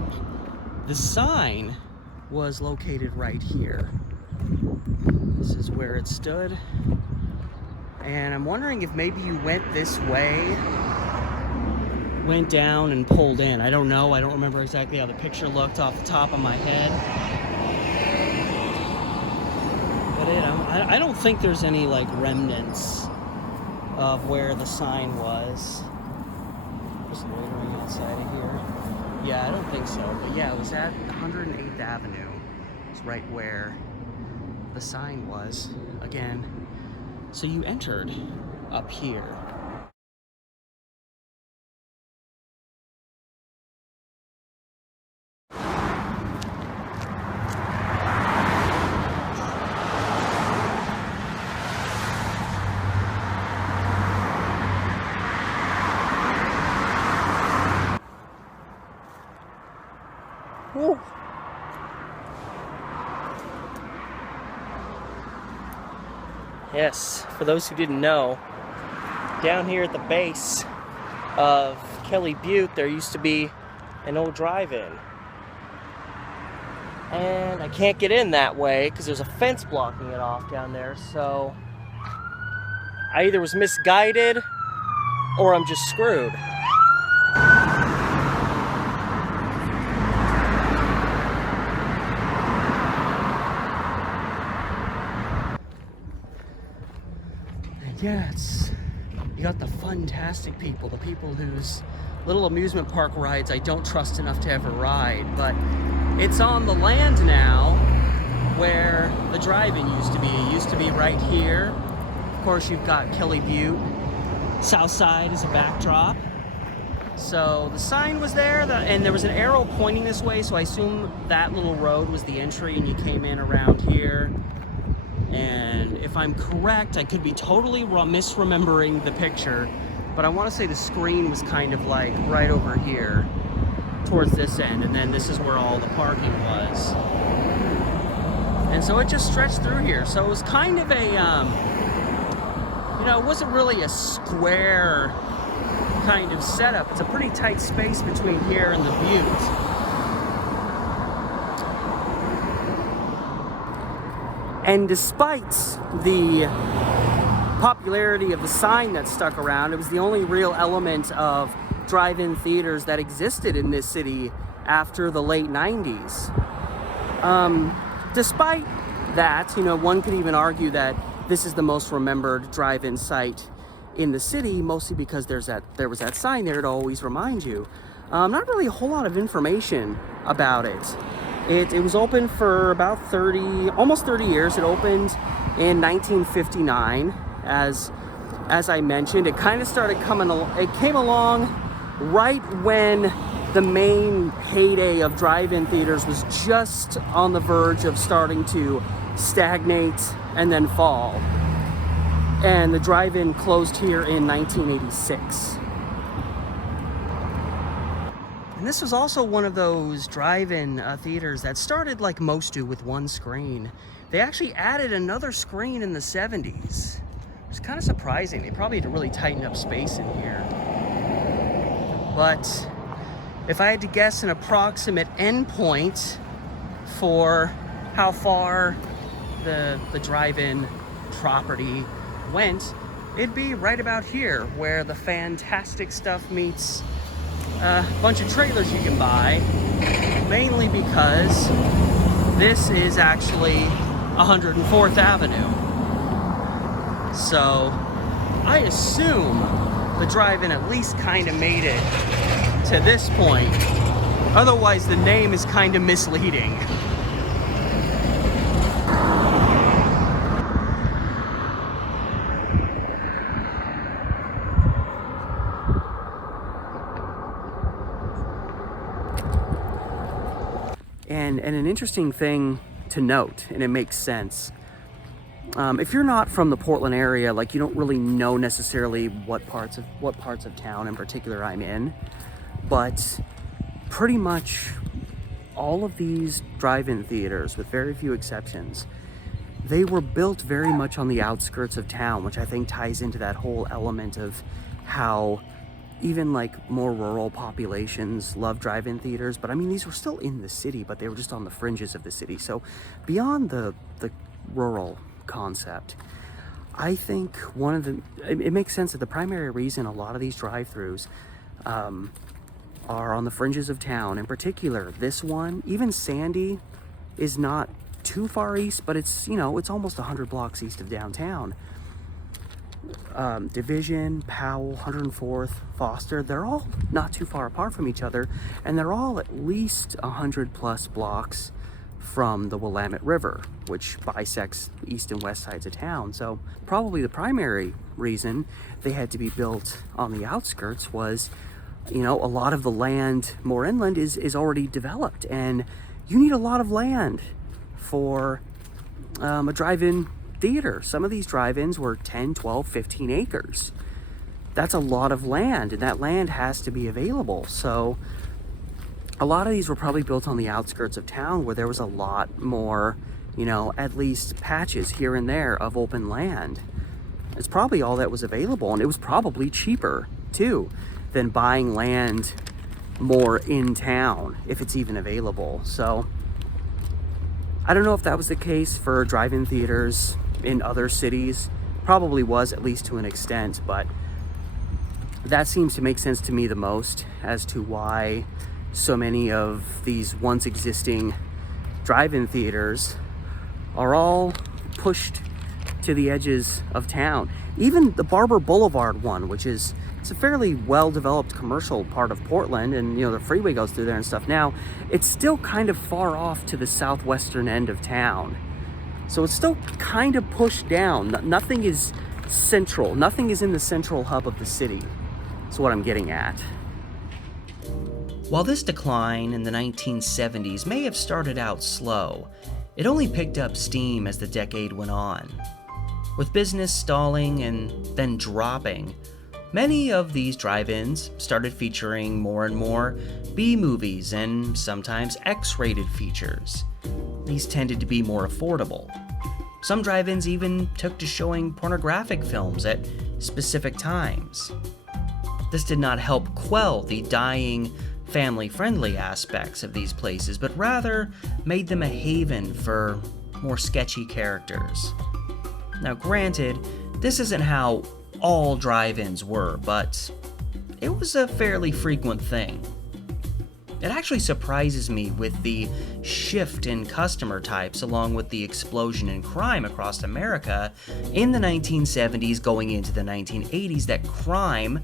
The sign was located right here. This is where it stood. And I'm wondering if maybe you went this way, went down and pulled in. I don't know. I don't remember exactly how the picture looked off the top of my head. But I don't think there's any like remnants of where the sign was. Just loitering outside of here. Yeah, I don't think so, but yeah, it was at 108th Avenue. It's right where the sign was again. So you entered up here. Woo. Yes, for those who didn't know, down here at the base of Kelly Butte, there used to be an old drive-in. And I can't get in that way because there's a fence blocking it off down there, so I either was misguided or I'm just screwed. Yeah, you got the fantastic people, the people whose little amusement park rides I don't trust enough to ever ride, but it's on the land now where the drive-in used to be. It used to be right here. Of course, you've got Kelly Butte. South side is a backdrop. So the sign was there, and there was an arrow pointing this way, so I assume that little road was the entry and you came in around here. And if I'm correct, I could be totally misremembering the picture, but I want to say the screen was kind of like right over here towards this end, and then this is where all the parking was. And so it just stretched through here. So it was kind of a, it wasn't really a square kind of setup. It's a pretty tight space between here and the Butte. And despite the popularity of the sign that stuck around, it was the only real element of drive-in theaters that existed in this city after the late 90s. Despite that, one could even argue that this is the most remembered drive-in site in the city, mostly because there was that sign there to always remind you. Not really a whole lot of information about it. It was open for about almost 30 years. It opened in 1959. As I mentioned, it kind of started it came along right when the main heyday of drive-in theaters was just on the verge of starting to stagnate and then fall. And the drive-in closed here in 1986. And this was also one of those drive-in theaters that started like most do with one screen. They actually added another screen in the 70s. It's kind of surprising. They probably had to really tighten up space in here. But if I had to guess an approximate endpoint for how far the drive-in property went, it'd be right about here where the fantastic stuff meets a bunch of trailers you can buy, mainly because this is actually 104th Avenue. So I assume the drive-in at least kind of made it to this point. Otherwise, the name is kind of misleading. And an interesting thing to note, and it makes sense, if you're not from the Portland area, like you don't really know necessarily what parts of town in particular I'm in, but pretty much all of these drive-in theaters, with very few exceptions, they were built very much on the outskirts of town, which I think ties into that whole element of how even like more rural populations love drive-in theaters. But I mean, these were still in the city, but they were just on the fringes of the city. So beyond the rural concept, I think it makes sense that the primary reason a lot of these drive-thrus are on the fringes of town. In particular, this one, even Sandy, is not too far east, but it's, it's almost 100 blocks east of downtown. Division, Powell, 104th, Foster, they're all not too far apart from each other, and they're all at least 100 plus blocks from the Willamette River, which bisects east and west sides of town. So probably the primary reason they had to be built on the outskirts was, a lot of the land more inland is already developed, and you need a lot of land for a drive-in theater. Some of these drive-ins were 10, 12, 15 acres. That's a lot of land, and that land has to be available. So a lot of these were probably built on the outskirts of town where there was a lot more, at least patches here and there of open land. It's probably all that was available, and it was probably cheaper too than buying land more in town if it's even available. So I don't know if that was the case for drive-in theaters in other cities. Probably was, at least to an extent, but that seems to make sense to me the most as to why so many of these once existing drive-in theaters are all pushed to the edges of town. Even the Barber Boulevard one, which it's a fairly well-developed commercial part of Portland, and the freeway goes through there and stuff now, it's still kind of far off to the southwestern end of town. So it's still kind of pushed down. Nothing is central. Nothing is in the central hub of the city. That's what I'm getting at. While this decline in the 1970s may have started out slow, it only picked up steam as the decade went on. With business stalling and then dropping, many of these drive-ins started featuring more and more B-movies and sometimes X-rated features. These tended to be more affordable. Some drive-ins even took to showing pornographic films at specific times. This did not help quell the dying, family-friendly aspects of these places, but rather made them a haven for more sketchy characters. Now granted, this isn't how all drive-ins were, but it was a fairly frequent thing. It actually surprises me with the shift in customer types along with the explosion in crime across America in the 1970s going into the 1980s that crime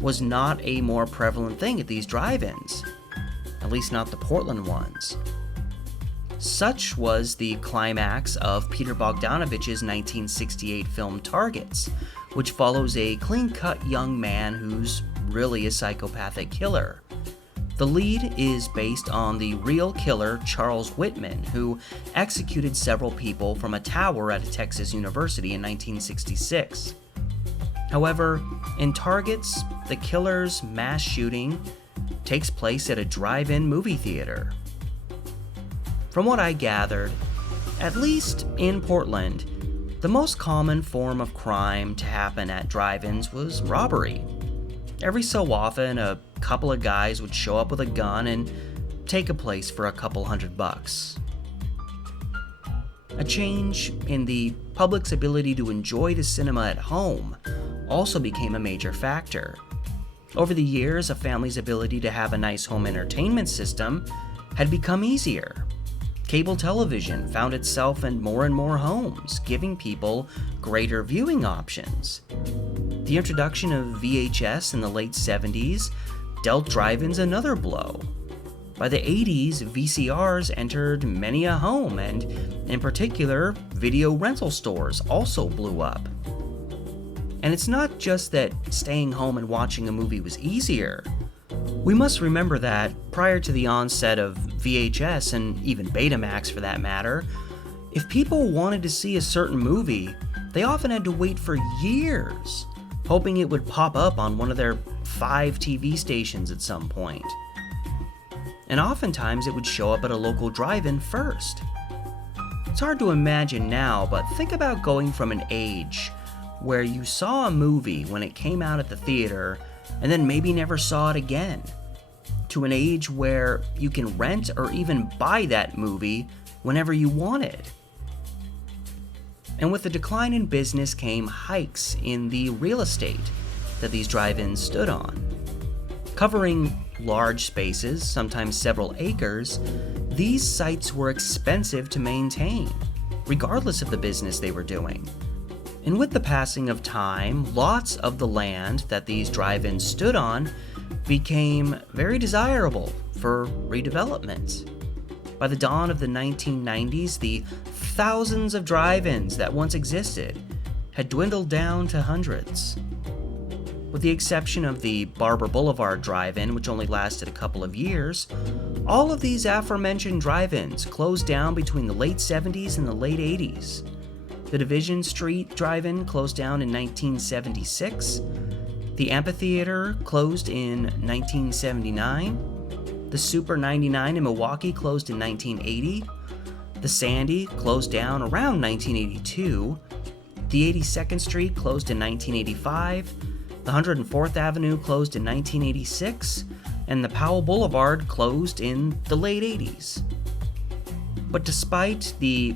was not a more prevalent thing at these drive-ins, at least not the Portland ones. Such was the climax of Peter Bogdanovich's 1968 film Targets, which follows a clean-cut young man who's really a psychopathic killer. The lead is based on the real killer Charles Whitman, who executed several people from a tower at a Texas university in 1966. However, in Targets, the killer's mass shooting takes place at a drive-in movie theater. From what I gathered, at least in Portland, the most common form of crime to happen at drive-ins was robbery. Every so often, a couple of guys would show up with a gun and take a place for a couple $100. A change in the public's ability to enjoy the cinema at home also became a major factor. Over the years, a family's ability to have a nice home entertainment system had become easier. Cable television found itself in more and more homes, giving people greater viewing options. The introduction of VHS in the late 70s dealt drive-ins another blow. By the 80s, VCRs entered many a home, and in particular, video rental stores also blew up. And it's not just that staying home and watching a movie was easier. We must remember that prior to the onset of VHS, and even Betamax for that matter, if people wanted to see a certain movie, they often had to wait for years, hoping it would pop up on one of their 5 TV stations at some point. And oftentimes it would show up at a local drive-in first. It's hard to imagine now, but think about going from an age where you saw a movie when it came out at the theater and then maybe never saw it again, to an age where you can rent or even buy that movie whenever you want it. And with the decline in business came hikes in the real estate that these drive-ins stood on. Covering large spaces, sometimes several acres, these sites were expensive to maintain, regardless of the business they were doing. And with the passing of time, lots of the land that these drive-ins stood on became very desirable for redevelopment. By the dawn of the 1990s, the thousands of drive-ins that once existed had dwindled down to hundreds. With the exception of the Barber Boulevard drive-in, which only lasted a couple of years, all of these aforementioned drive-ins closed down between the late 70s and the late 80s. The Division Street drive-in closed down in 1976. The Amphitheater closed in 1979. The Super 99 in Milwaukee closed in 1980. The Sandy closed down around 1982. The 82nd Street closed in 1985. The 104th Avenue closed in 1986. And the Powell Boulevard closed in the late 80s. But despite the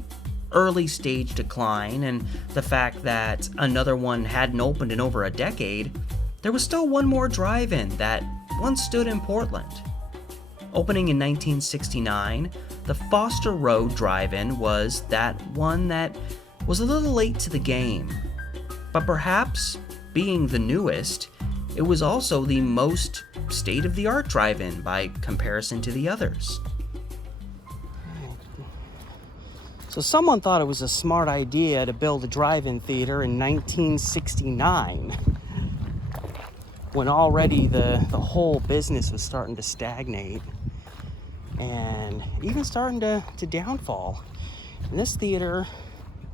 early stage decline and the fact that another one hadn't opened in over a decade, there was still one more drive-in that once stood in Portland. Opening in 1969, the Foster Road Drive-In was that one that was a little late to the game. But perhaps, being the newest, it was also the most state-of-the-art drive-in by comparison to the others. So someone thought it was a smart idea to build a drive-in theater in 1969, when already the whole business was starting to stagnate and even starting to downfall. And this theater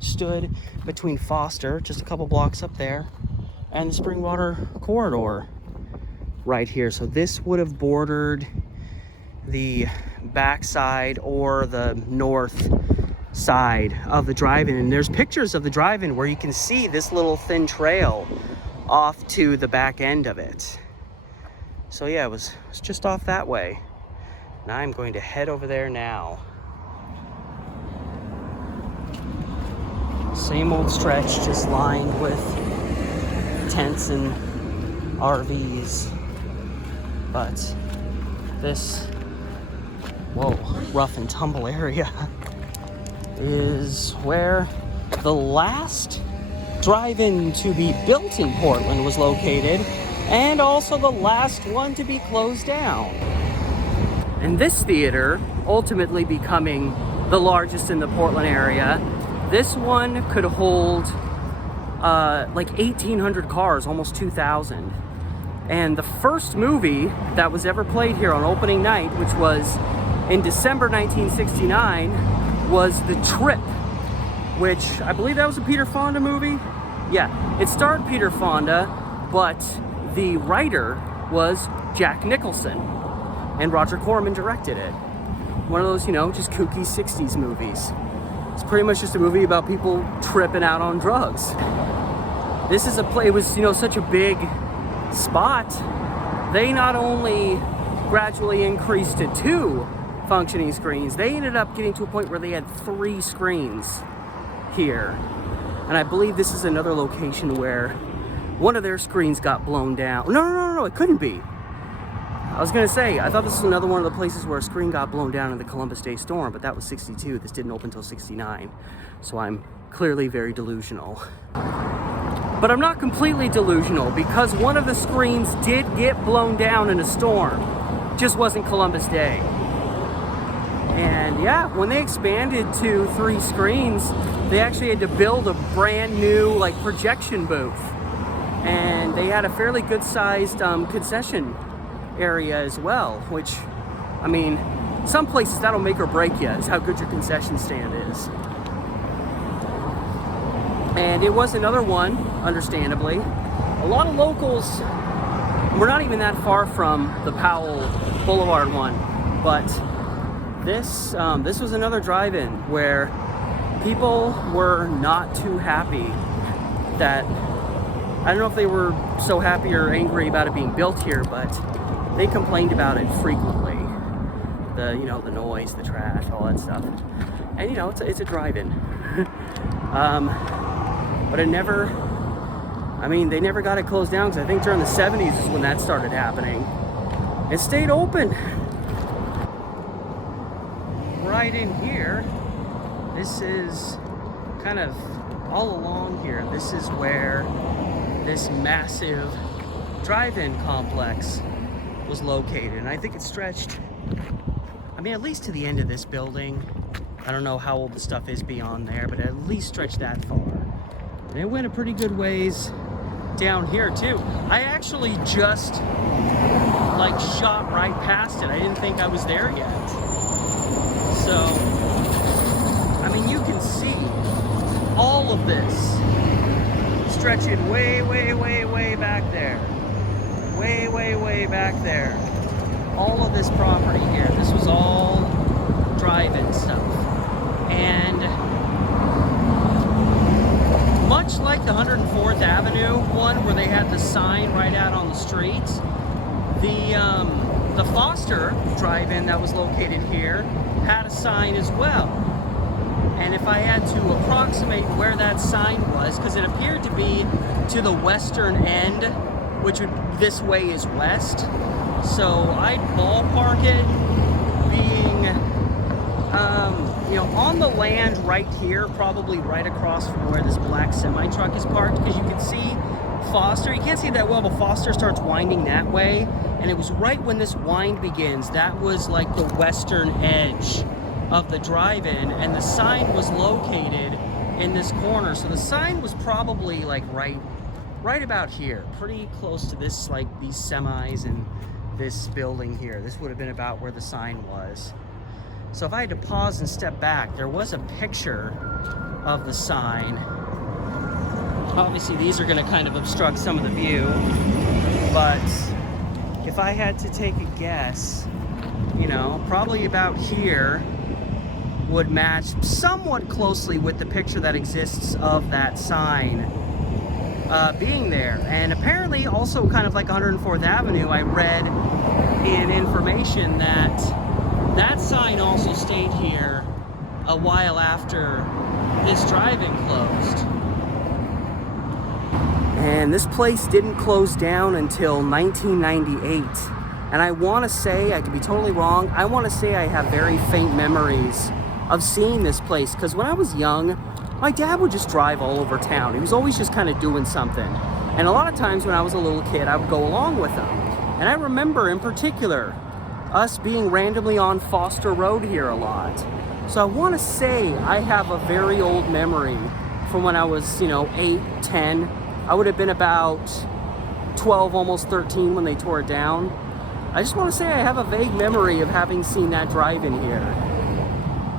stood between Foster, just a couple blocks up there, and the Springwater corridor right here. So this would have bordered the backside or the north side of the drive-in, and there's pictures of the drive-in where you can see this little thin trail off to the back end of it. So yeah, it was just off that way. And I'm going to head over there now. Same old stretch, just lined with tents and RVs. But this, rough and tumble area is where the last drive-in to be built in Portland was located, and also the last one to be closed down. And this theater ultimately becoming the largest in the Portland area, this one could hold like 1,800 cars, almost 2,000. And the first movie that was ever played here on opening night, which was in December 1969, was The Trip, which I believe that was a Peter Fonda movie. Yeah, it starred Peter Fonda, but the writer was Jack Nicholson, and Roger Corman directed it. One of those, just kooky 60s movies. It's pretty much just a movie about people tripping out on drugs. This is it was, such a big spot. They not only gradually increased to 2 functioning screens, they ended up getting to a point where they had 3 screens here. And I believe this is another location where one of their screens got blown down. No, it couldn't be. I was gonna say, I thought this was another one of the places where a screen got blown down in the Columbus Day storm, but that was 62. This didn't open until 69. So I'm clearly very delusional. But I'm not completely delusional, because one of the screens did get blown down in a storm. Just wasn't Columbus Day. And yeah, when they expanded to 3 screens, they actually had to build a brand new projection booth. And they had a fairly good sized concession area as well, which, I mean, some places that'll make or break you, is how good your concession stand is. And it was another one, understandably. A lot of locals, we're not even that far from the Powell Boulevard one, but this was another drive-in where people were not too happy that, I don't know if they were so happy or angry about it being built here, but they complained about it frequently. The noise, the trash, all that stuff. And it's a drive-in. But they never got it closed down, because I think during the 70s is when that started happening. It stayed open. Right in here, this is kind of all along here, this is where this massive drive-in complex was located. And I think it stretched, I mean, at least to the end of this building. I don't know how old the stuff is beyond there, but at least stretched that far. And it went a pretty good ways down here too. I actually just like shot right past it. I didn't think I was there yet. So, I mean, you can see all of this stretching way, way, way, way back there. Way, way, way back there. All of this property here. This was all drive-in stuff. And much like the 104th Avenue one where they had the sign right out on the street, the Foster drive-in that was located here had a sign as well. And if I had to approximate where that sign was, because it appeared to be to the western end, which would, this way is west, so I'd ballpark it being, you know, on the land right here, probably right across from where this black semi-truck is parked, because you can see Foster. You can't see that well, but Foster starts winding that way, and it was right when this wind begins. That was like the western edge of the drive-in, and the sign was located in this corner. So the sign was probably like right about here, pretty close to this, like these semis and this building here. This would have been about where the sign was. So if I had to pause and step back, there was a picture of the sign. Obviously these are going to kind of obstruct some of the view, but if I had to take a guess, you know, probably about here would match somewhat closely with the picture that exists of that sign being there. And apparently also kind of like 104th Avenue, I read in information that that sign also stayed here a while after this drive-in closed. And this place didn't close down until 1998. And I want to say, I could be totally wrong, I want to say I have very faint memories of seeing this place, because when I was young, my dad would just drive all over town. He was always just kind of doing something. And a lot of times when I was a little kid, I would go along with him. And I remember in particular, us being randomly on Foster Road here a lot. So I want to say I have a very old memory from when I was, you know, 8, 10. I would have been about 12, almost 13 when they tore it down. I just want to say I have a vague memory of having seen that drive-in here.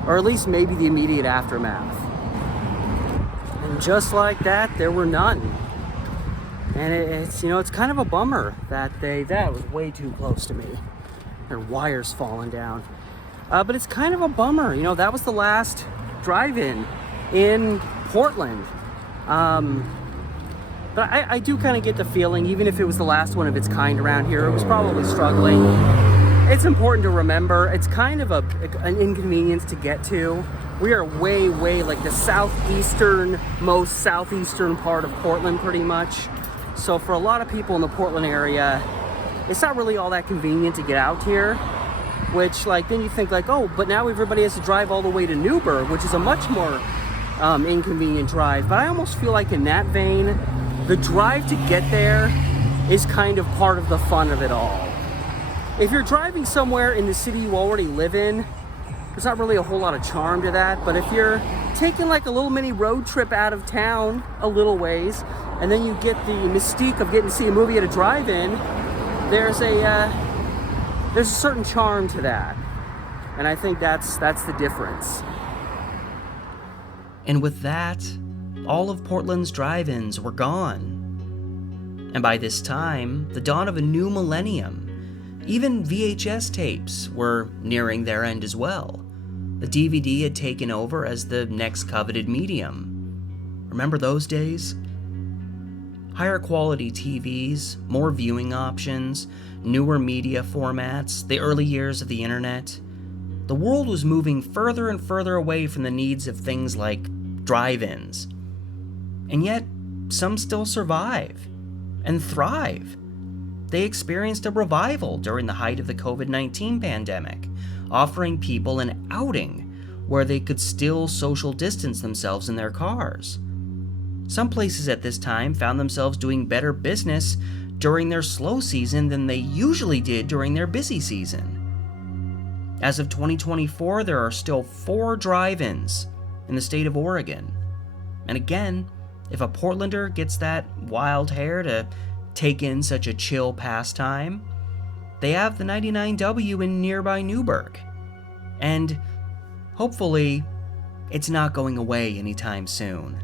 Or at least maybe the immediate aftermath. And just like that, there were none. And it's, you know, it's kind of a bummer that that was way too close to me. There are wires falling down. But it's kind of a bummer. You know, that was the last drive-in in Portland. But I do kind of get the feeling, even if it was the last one of its kind around here, it was probably struggling. It's important to remember, it's kind of an inconvenience to get to. We are way, way like the most southeastern part of Portland pretty much. So for a lot of people in the Portland area, it's not really all that convenient to get out here. Which, like, then you think like, oh, but now everybody has to drive all the way to Newburgh, which is a much more inconvenient drive. But I almost feel like in that vein, the drive to get there is kind of part of the fun of it all. If you're driving somewhere in the city you already live in, there's not really a whole lot of charm to that. But if you're taking like a little mini road trip out of town a little ways, and then you get the mystique of getting to see a movie at a drive-in, there's a certain charm to that. And I think that's the difference. And with that, all of Portland's drive-ins were gone. And by this time, the dawn of a new millennium, even VHS tapes were nearing their end as well. The DVD had taken over as the next coveted medium. Remember those days? Higher quality TVs, more viewing options, newer media formats, the early years of the internet. The world was moving further and further away from the needs of things like drive-ins. And yet, some still survive and thrive. They experienced a revival during the height of the COVID-19 pandemic, offering people an outing where they could still social distance themselves in their cars. Some places at this time found themselves doing better business during their slow season than they usually did during their busy season. As of 2024, there are still 4 drive-ins in the state of Oregon. And again, if a Portlander gets that wild hair to take in such a chill pastime, they have the 99W in nearby Newburgh. And hopefully, it's not going away anytime soon.